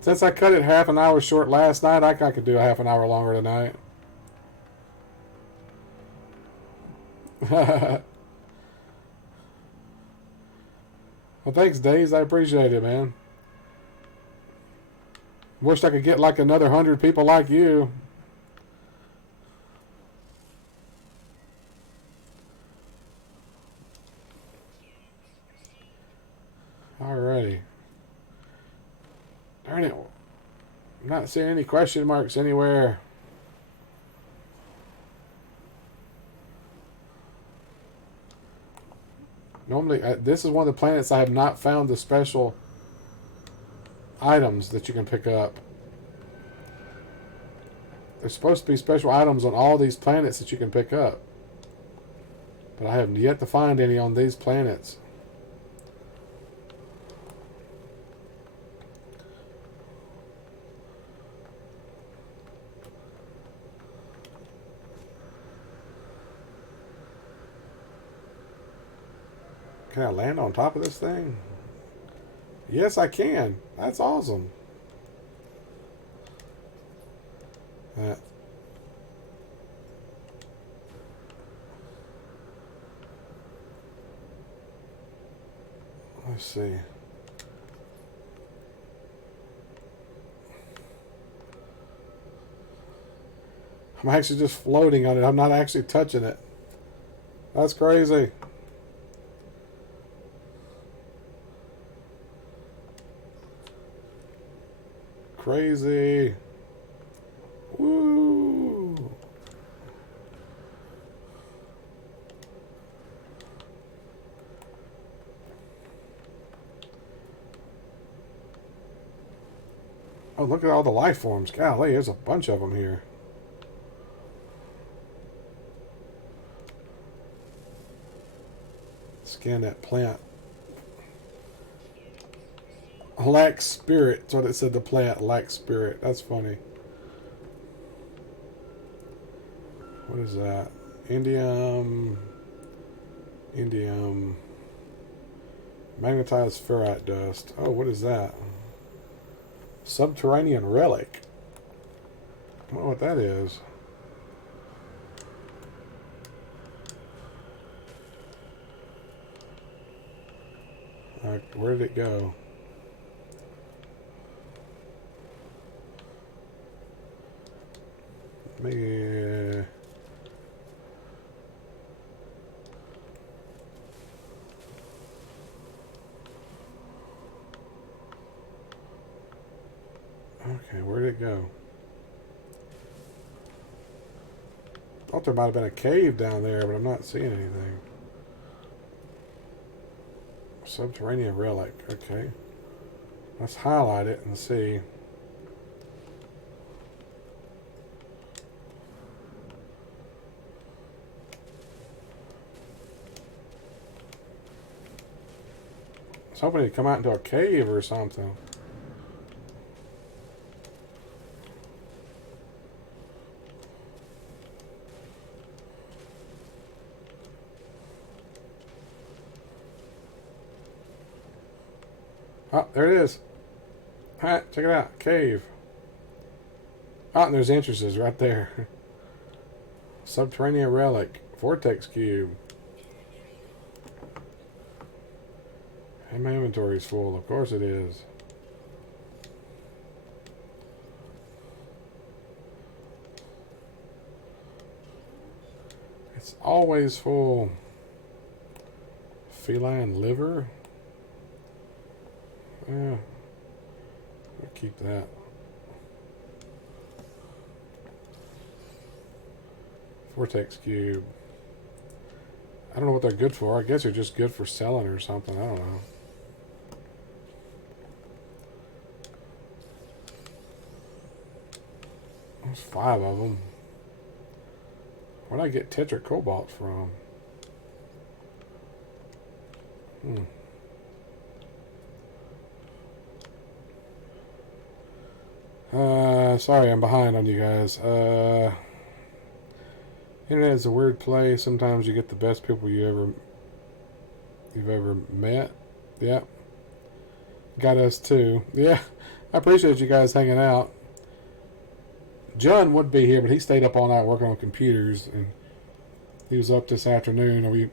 Since I cut it half an hour short last night, I could do a half an hour longer tonight. Well, thanks, Days. I appreciate it, man. Wish I could get like another 100 people like you. Alrighty. Darn it. I'm not seeing any question marks anywhere. Normally, this is one of the planets I have not found the special items that you can pick up. There's supposed to be special items on all these planets that you can pick up. But I have yet to find any on these planets. Can I land on top of this thing? Yes, I can. That's awesome. Let's see. I'm actually just floating on it. I'm not actually touching it. That's crazy. Crazy. Woo. Oh, look at all the life forms. Golly, there's a bunch of them here. Scan that plant. Lacks spirit. That's what it said. The plant lacks spirit. That's funny. What is that? Indium. Indium. Magnetized ferrite dust. Oh, what is that? Subterranean relic. I don't know what that is. Where did it go? Maybe. Okay, where did it go? I thought there might have been a cave down there, but I'm not seeing anything. Subterranean relic. Okay. Let's highlight it and see. I was hoping it'd come out into a cave or something. Oh, there it is. Alright, check it out. Cave. Oh, and there's entrances right there. Subterranean relic. Vortex cube. And my inventory's full. Of course it is. It's always full. Feline liver. Yeah. I'll keep that. Vortex cube. I don't know what they're good for. I guess they're just good for selling or something. I don't know. There's 5 of them. Where'd I get Petreak cobalt from? Sorry I'm behind on you guys. Internet is a weird place. Sometimes you get the best people you've ever met. Yep. Got us too. Yeah. I appreciate you guys hanging out. John would be here, but he stayed up all night working on computers, and he was up this afternoon, and we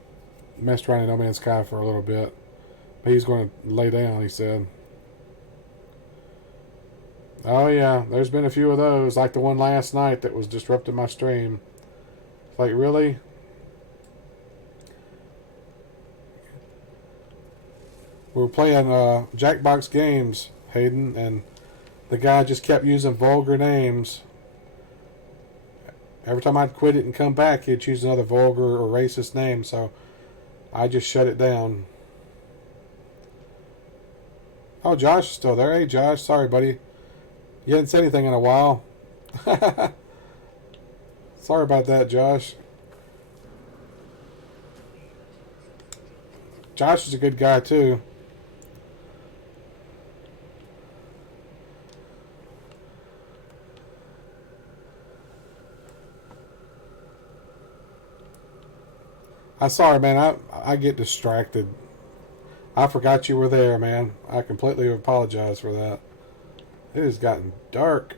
messed around in No Man's Sky for a little bit. But he's going to lay down, he said. Oh yeah, there's been a few of those, like the one last night that was disrupting my stream. Like, really? We were playing Jackbox games, Hayden, and the guy just kept using vulgar names. Every time I'd quit it and come back, he'd choose another vulgar or racist name, so I just shut it down. Oh, Josh is still there. Hey, Josh. Sorry, buddy. You hadn't said anything in a while. Sorry about that, Josh. Josh is a good guy, too. I'm sorry, man. I get distracted. I forgot you were there, man. I completely apologize for that. It has gotten dark.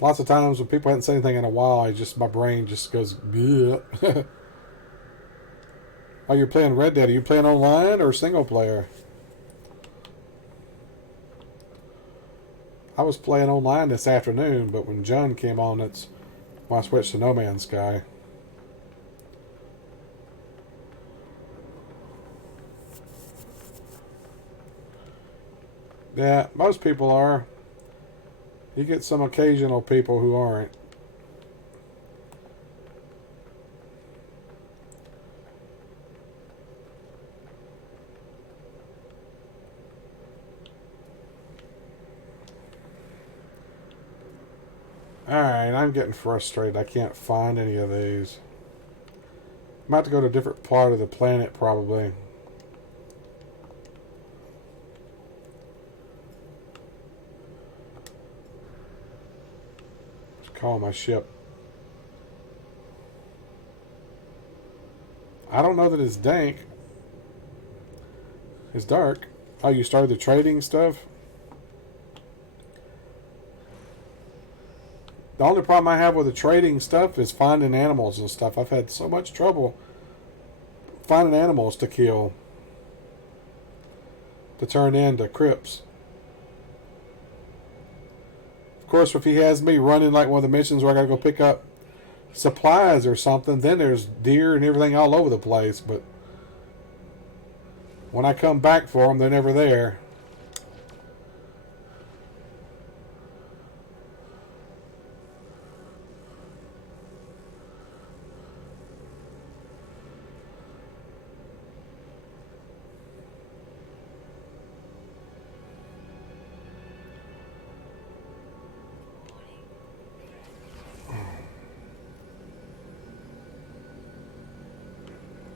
Lots of times when people haven't said anything in a while, my brain just goes, bleh. Oh, you're playing Red Dead. Are you playing online or single player? I was playing online this afternoon, but when John came on, that's when I switched to No Man's Sky. Yeah, most people are. You get some occasional people who aren't. Alright, I'm getting frustrated. I can't find any of these. I'm about to go to a different part of the planet, probably. call my ship? I don't know that it's dank. It's dark. Oh, you started the trading stuff? The only problem I have with the trading stuff is finding animals and stuff. I've had so much trouble finding animals to kill, to turn into crypts. Of course, if he has me running like one of the missions where I gotta go pick up supplies or something, then there's deer and everything all over the place. But when I come back for them, they're never there.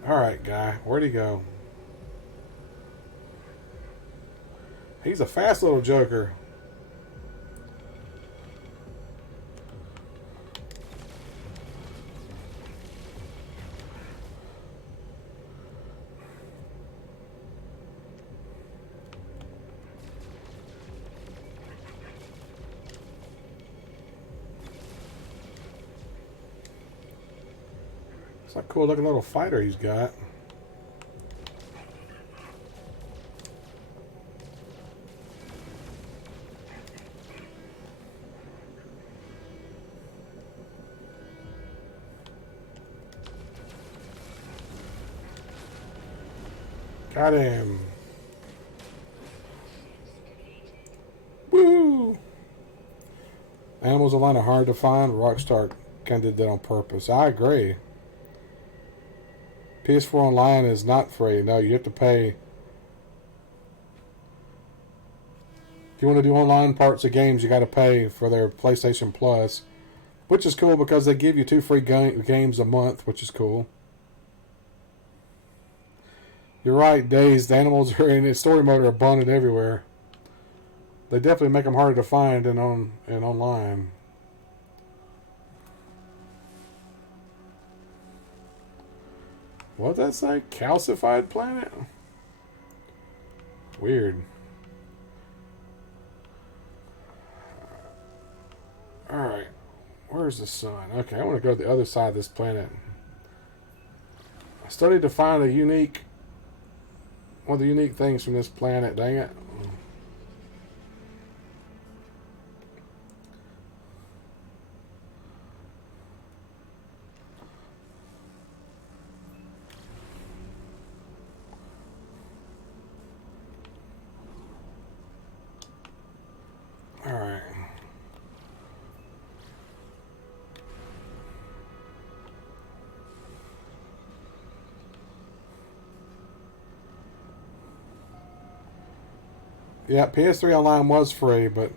Alright, guy. Where'd he go? He's a fast little joker. It's a cool looking little fighter he's got. Got him. Woo! Animals online are hard to find. Rockstar kind of did that on purpose. I agree. PS4 online is not free. No, you have to pay. If you want to do online parts of games, you got to pay for their PlayStation Plus, which is cool because they give you 2 free games a month, which is cool. You're right, Days. The animals are in story mode are abundant everywhere. They definitely make them harder to find and online. What'd that say? Calcified planet? Weird. Alright. Where's the sun? Okay, I want to go to the other side of this planet. I still need to find one of the unique things from this planet, dang it. Alright. Yeah, PS3 online was free, but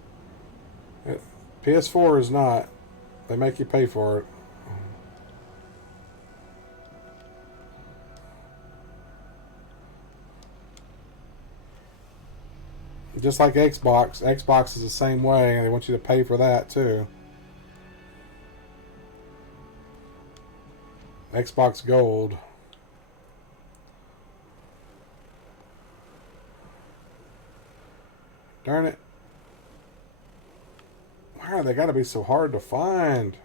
PS4 is not. They make you pay for it. Just like Xbox. Xbox is the same way, and they want you to pay for that too. Xbox Gold. Darn it. Wow, they gotta be so hard to find.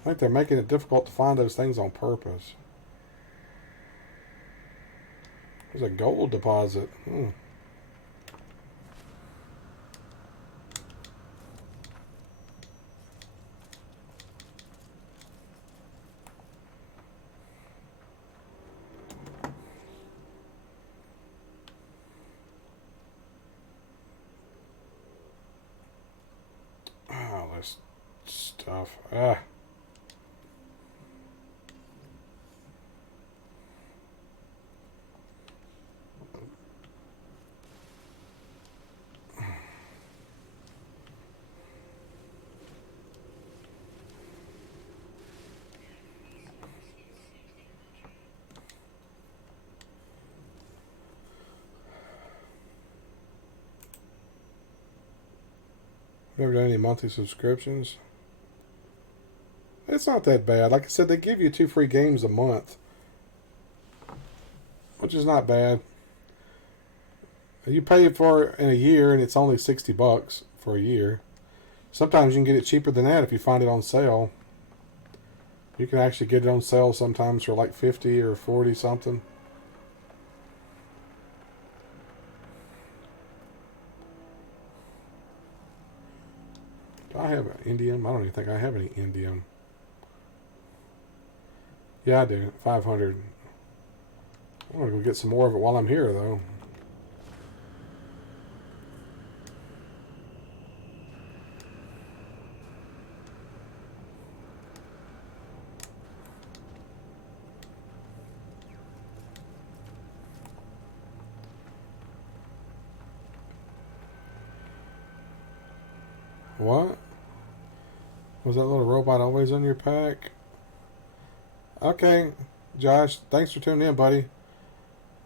I think they're making it difficult to find those things on purpose. There's a gold deposit. Oh, this stuff. Never done any monthly subscriptions. It's not that bad. Like I said, they give you 2 free games a month, which is not bad. You pay for it in a year, and it's only $60 for a year. Sometimes you can get it cheaper than that if you find it on sale. You can actually get it on sale sometimes for like 50 or 40 something. Do I have an Indium? I don't even think I have any Indium. Yeah, I do. 500. I'm going to go get some more of it while I'm here, though. What? Was that little robot always on your pack? Okay, Josh, thanks for tuning in, buddy.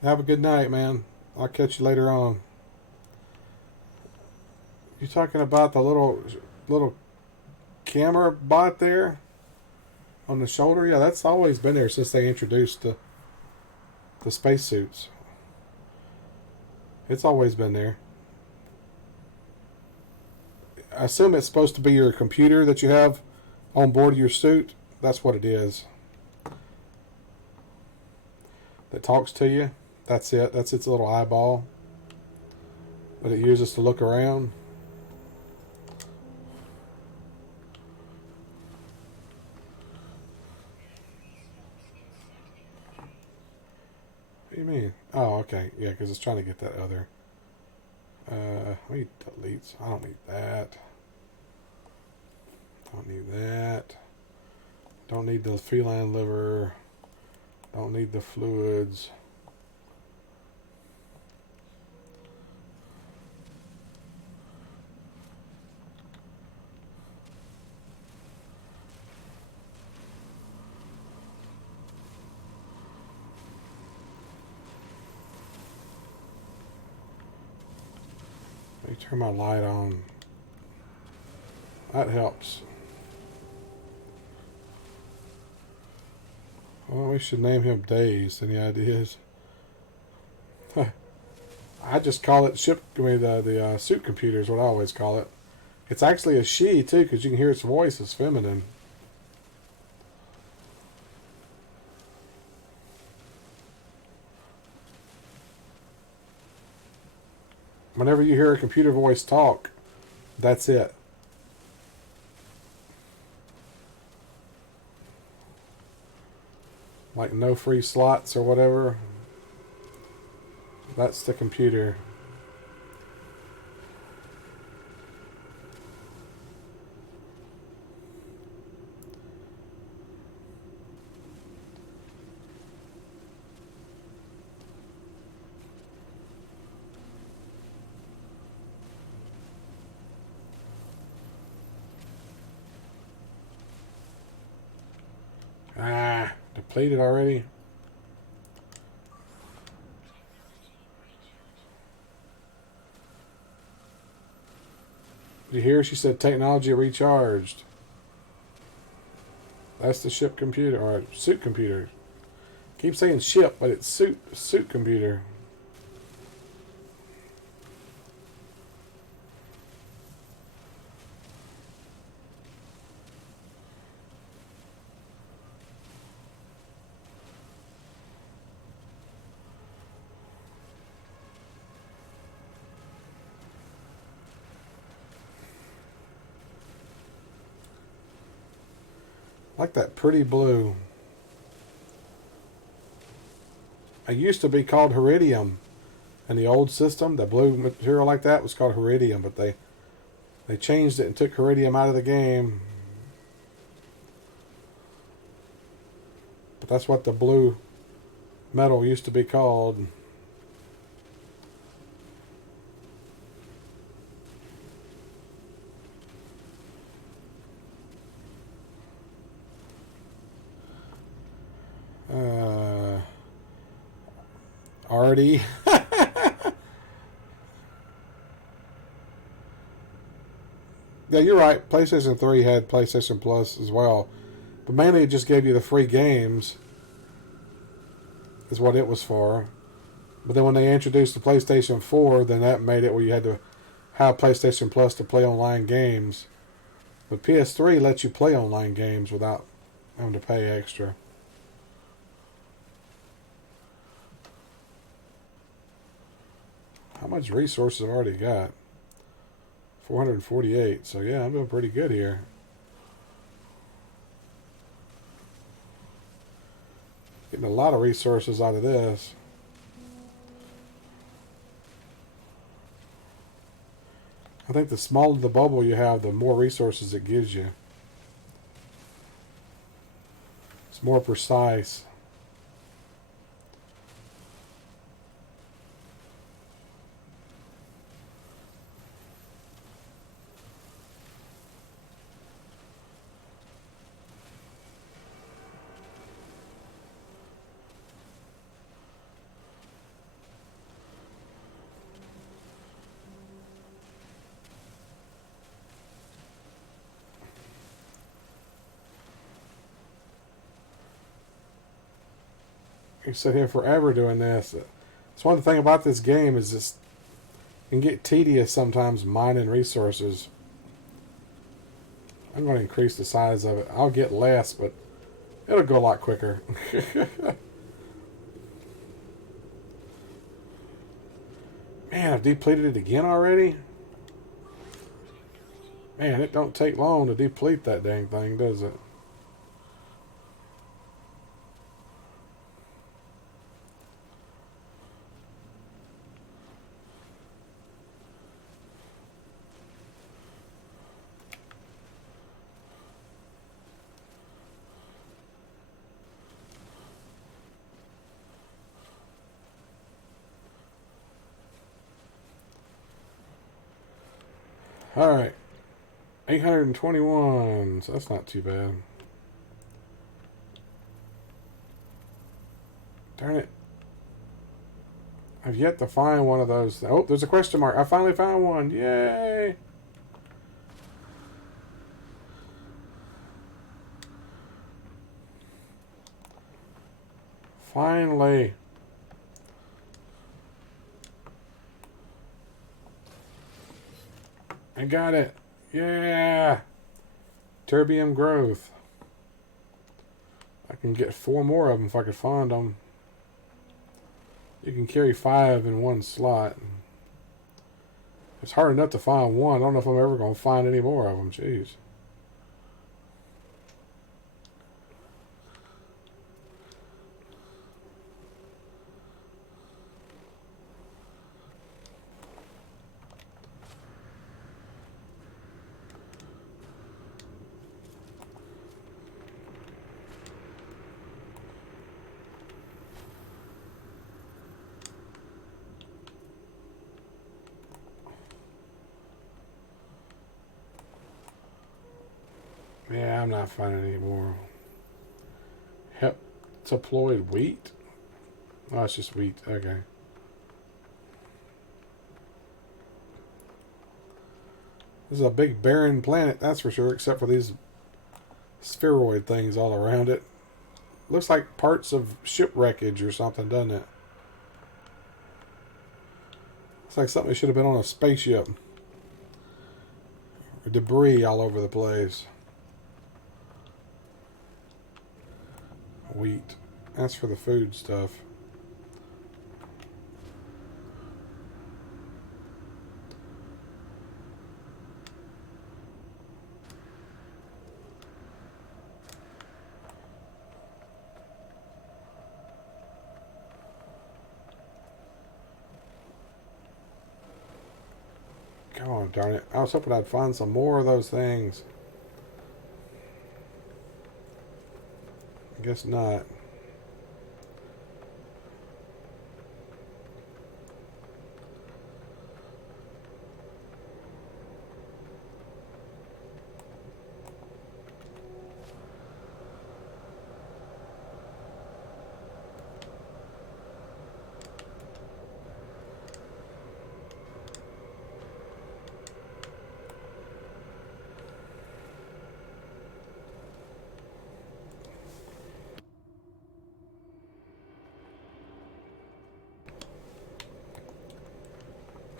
Have a good night, man. I'll catch you later on. You talking about the little camera bot there on the shoulder? Yeah, that's always been there since they introduced the spacesuits. It's always been there. I assume it's supposed to be your computer that you have on board your suit. That's what it is. That talks to you. That's it. That's its little eyeball that it uses to look around. What do you mean? Oh, okay. Yeah, because it's trying to get that other. Let me delete. I don't need that. Don't need that. Don't need the feline liver. Don't need the fluids. Let me turn my light on. That helps. Well, we should name him Days. Any ideas? I just call it the suit computer is what I always call it. It's actually a she too, because you can hear its voice is feminine. Whenever you hear a computer voice talk, that's it. Like no free slots or whatever. That's the computer. Ah, depleted already. Did you hear? She said technology recharged. That's the ship computer, or suit computer. Keep saying ship, but it's suit computer. Like that pretty blue. It used to be called Heridium. In the old system, the blue material like that was called Heridium, but they changed it and took Heridium out of the game. But that's what the blue metal used to be called. Artie. Yeah, you're right. PlayStation 3 had PlayStation Plus as well. But mainly it just gave you the free games, is what it was for. But then when they introduced the PlayStation 4, then that made it where you had to have PlayStation Plus to play online games. But PS3 lets you play online games without having to pay extra. How much resources I've already got? 448. So yeah, I'm doing pretty good here. Getting a lot of resources out of this. I think the smaller the bubble you have, the more resources it gives you. It's more precise. You sit here forever doing this. It's one thing about this game is just it can get tedious sometimes mining resources. I'm going to increase the size of it. I'll get less, but it'll go a lot quicker. Man, I've depleted it again already? Man, it don't take long to deplete that dang thing, does it? Alright. 821, so that's not too bad. Darn it. I've yet to find one of those. Oh, there's a question mark. I finally found one. Yay! Finally. I got it. Yeah! Terbium growth. I can get 4 more of them if I could find them. You can carry 5 in one slot. It's hard enough to find one. I don't know if I'm ever going to find any more of them. Jeez. Yeah, I'm not finding any more. Heptaploid wheat? Oh, it's just wheat. Okay. This is a big barren planet, that's for sure, except for these spheroid things all around it. Looks like parts of shipwreckage or something, doesn't it? Looks like something that should have been on a spaceship. Debris all over the place. Wheat. That's for the food stuff. Come on, darn it. I was hoping I'd find some more of those things. I guess not.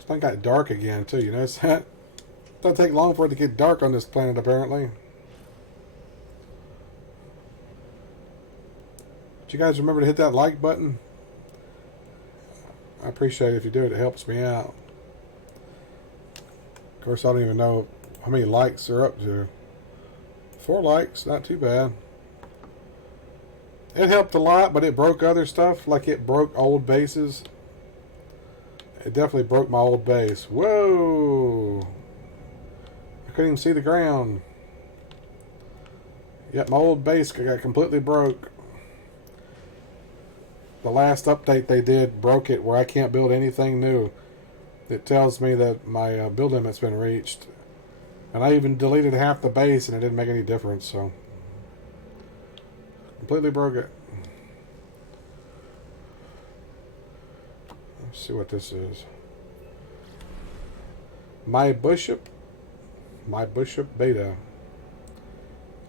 It got dark again too. You notice that? It doesn't take long for it to get dark on this planet, apparently. Do you guys remember to hit that like button? I appreciate it if you do it. It helps me out. Of course, I don't even know how many likes are up to. 4 likes, not too bad. It helped a lot, but it broke other stuff. Like it broke old bases. It definitely broke my old base. Whoa! I couldn't even see the ground. Yep, my old base got completely broke. The last update they did broke it where I can't build anything new. It tells me that my build limit's been reached. And I even deleted half the base and it didn't make any difference, so. Completely broke it. Let's see what this is. My Bishop Beta.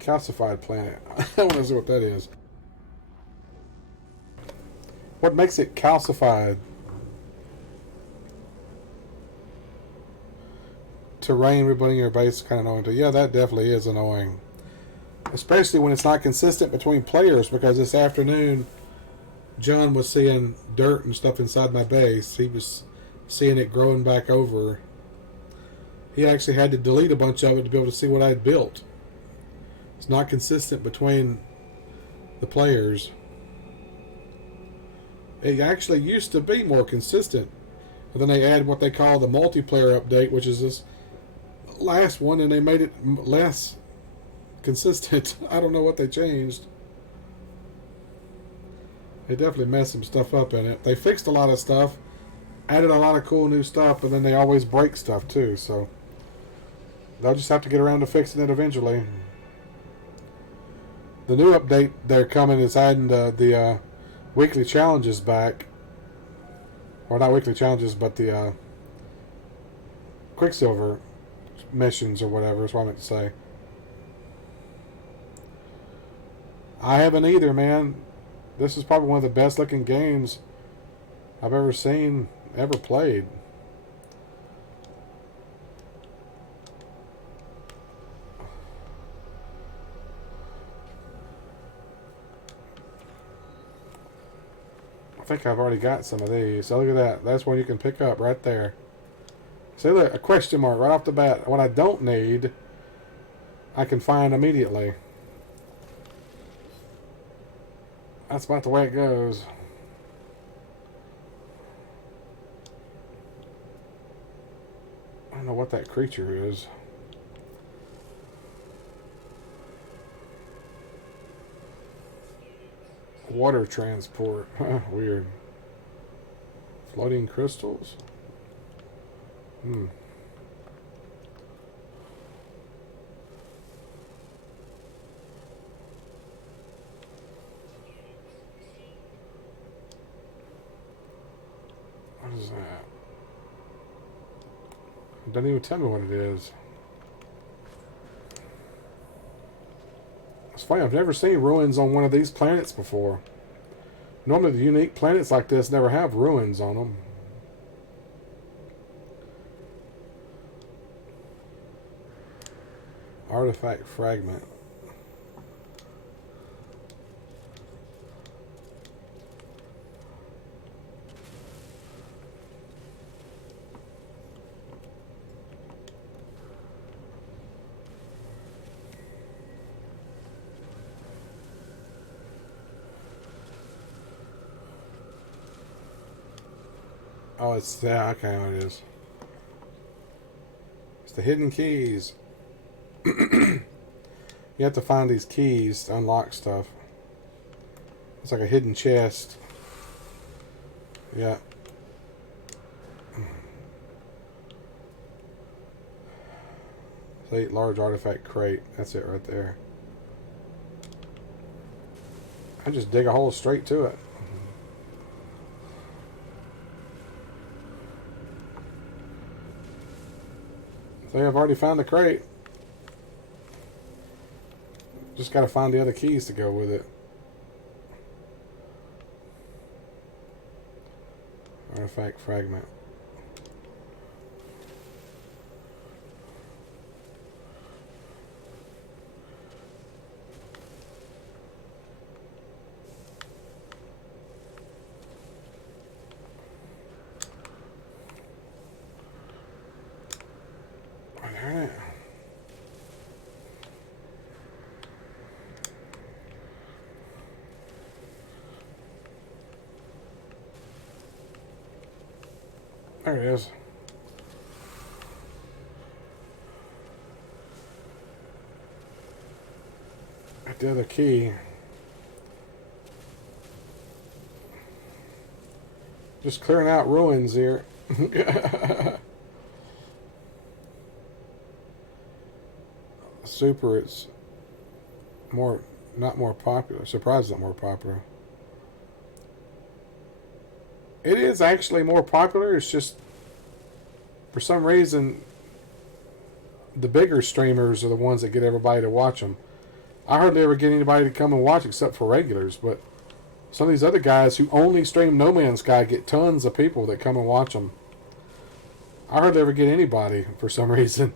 Calcified planet. I want to see what that is. What makes it calcified? Terrain rebooting your base is kind of annoying too. Yeah, that definitely is annoying. Especially when it's not consistent between players, because this afternoon John was seeing dirt and stuff inside my base. He was seeing it growing back over. He actually had to delete a bunch of it to be able to see what I had built. It's not consistent between the players. It actually used to be more consistent. But then they added what they call the multiplayer update, which is this last one, and they made it less consistent. I don't know what they changed. They definitely messed some stuff up in it. They fixed a lot of stuff, added a lot of cool new stuff, but then they always break stuff too, so they'll just have to get around to fixing it eventually. The new update they're coming is adding the weekly challenges back. Or not weekly challenges, but the Quicksilver missions or whatever is what I meant to say. I haven't either, man. This is probably one of the best looking games I've ever seen, ever played. I think I've already got some of these. So look at that. That's one you can pick up right there. See, look, a question mark right off the bat. What I don't need, I can find immediately. That's about the way it goes. I don't know what that creature is. Water transport. Weird. Floating crystals. What is that? It doesn't even tell me what it is. It's funny, I've never seen ruins on one of these planets before. Normally the unique planets like this never have ruins on them. Artifact fragment. Oh, it's, yeah, okay, what it is. It's the hidden keys. You have to find these keys to unlock stuff. It's like a hidden chest. Yeah. Plate, large artifact crate. That's it right there. I just dig a hole straight to it. So I've already found the crate. Just got to find the other keys to go with it. Artifact fragment. There it is. Got the other key. Just clearing out ruins here. Super, it's more, not more popular. Surprised not more popular. It is actually more popular. It's just, for some reason, the bigger streamers are the ones that get everybody to watch them. I hardly ever get anybody to come and watch except for regulars, but some of these other guys who only stream No Man's Sky get tons of people that come and watch them. I hardly ever get anybody for some reason,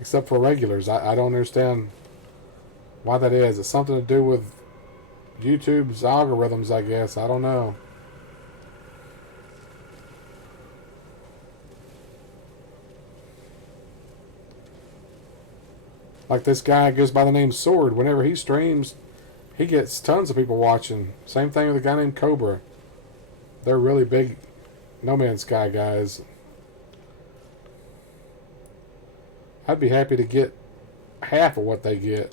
except for regulars. I don't understand why that is. It's something to do with YouTube's algorithms, I guess. I don't know. Like this guy goes by the name Sword. Whenever he streams, he gets tons of people watching. Same thing with a guy named Cobra. They're really big No Man's Sky guys. I'd be happy to get half of what they get.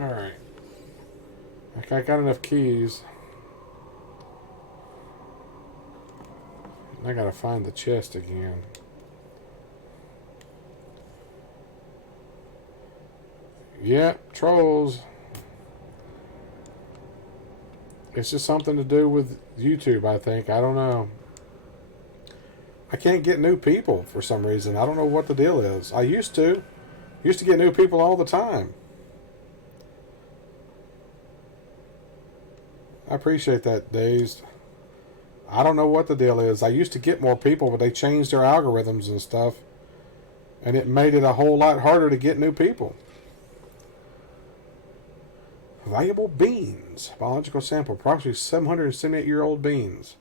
Alright. I got enough keys. I gotta find the chest again. Yeah, trolls. It's just something to do with YouTube, I think. I don't know. I can't get new people for some reason. I don't know what the deal is. I used to. Used to get new people all the time. I appreciate that, Dazed. I don't know what the deal is. I used to get more people, but they changed their algorithms and stuff. And it made it a whole lot harder to get new people. Valuable beans. Biological sample. Approximately 778-year-old beans.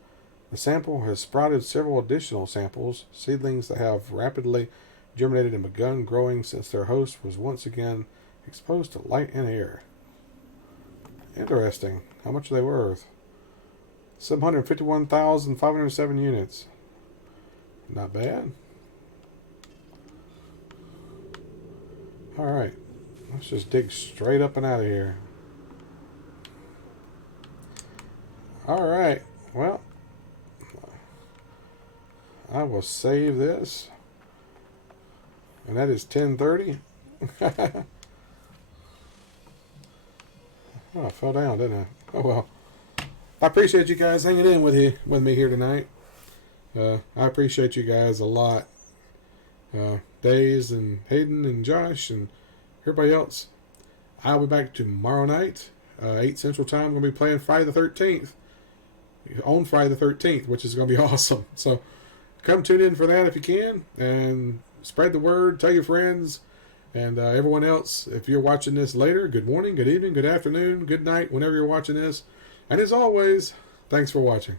The sample has sprouted several additional samples. Seedlings that have rapidly germinated and begun growing since their host was once again exposed to light and air. Interesting. How much are they worth? 751,507 units. Not bad. Alright. Let's just dig straight up and out of here. Alright. Well, I will save this. And that is 10:30. Oh, I fell down, didn't I? Oh well. I appreciate you guys hanging in with me here tonight. I appreciate you guys a lot. Daze and Hayden and Josh and everybody else. I'll be back tomorrow night, 8 Central Time. I'm going to be playing Friday the 13th. On Friday the 13th, which is going to be awesome. So come tune in for that if you can. And spread the word. Tell your friends. And everyone else, if you're watching this later, good morning, good evening, good afternoon, good night, whenever you're watching this. And as always, thanks for watching.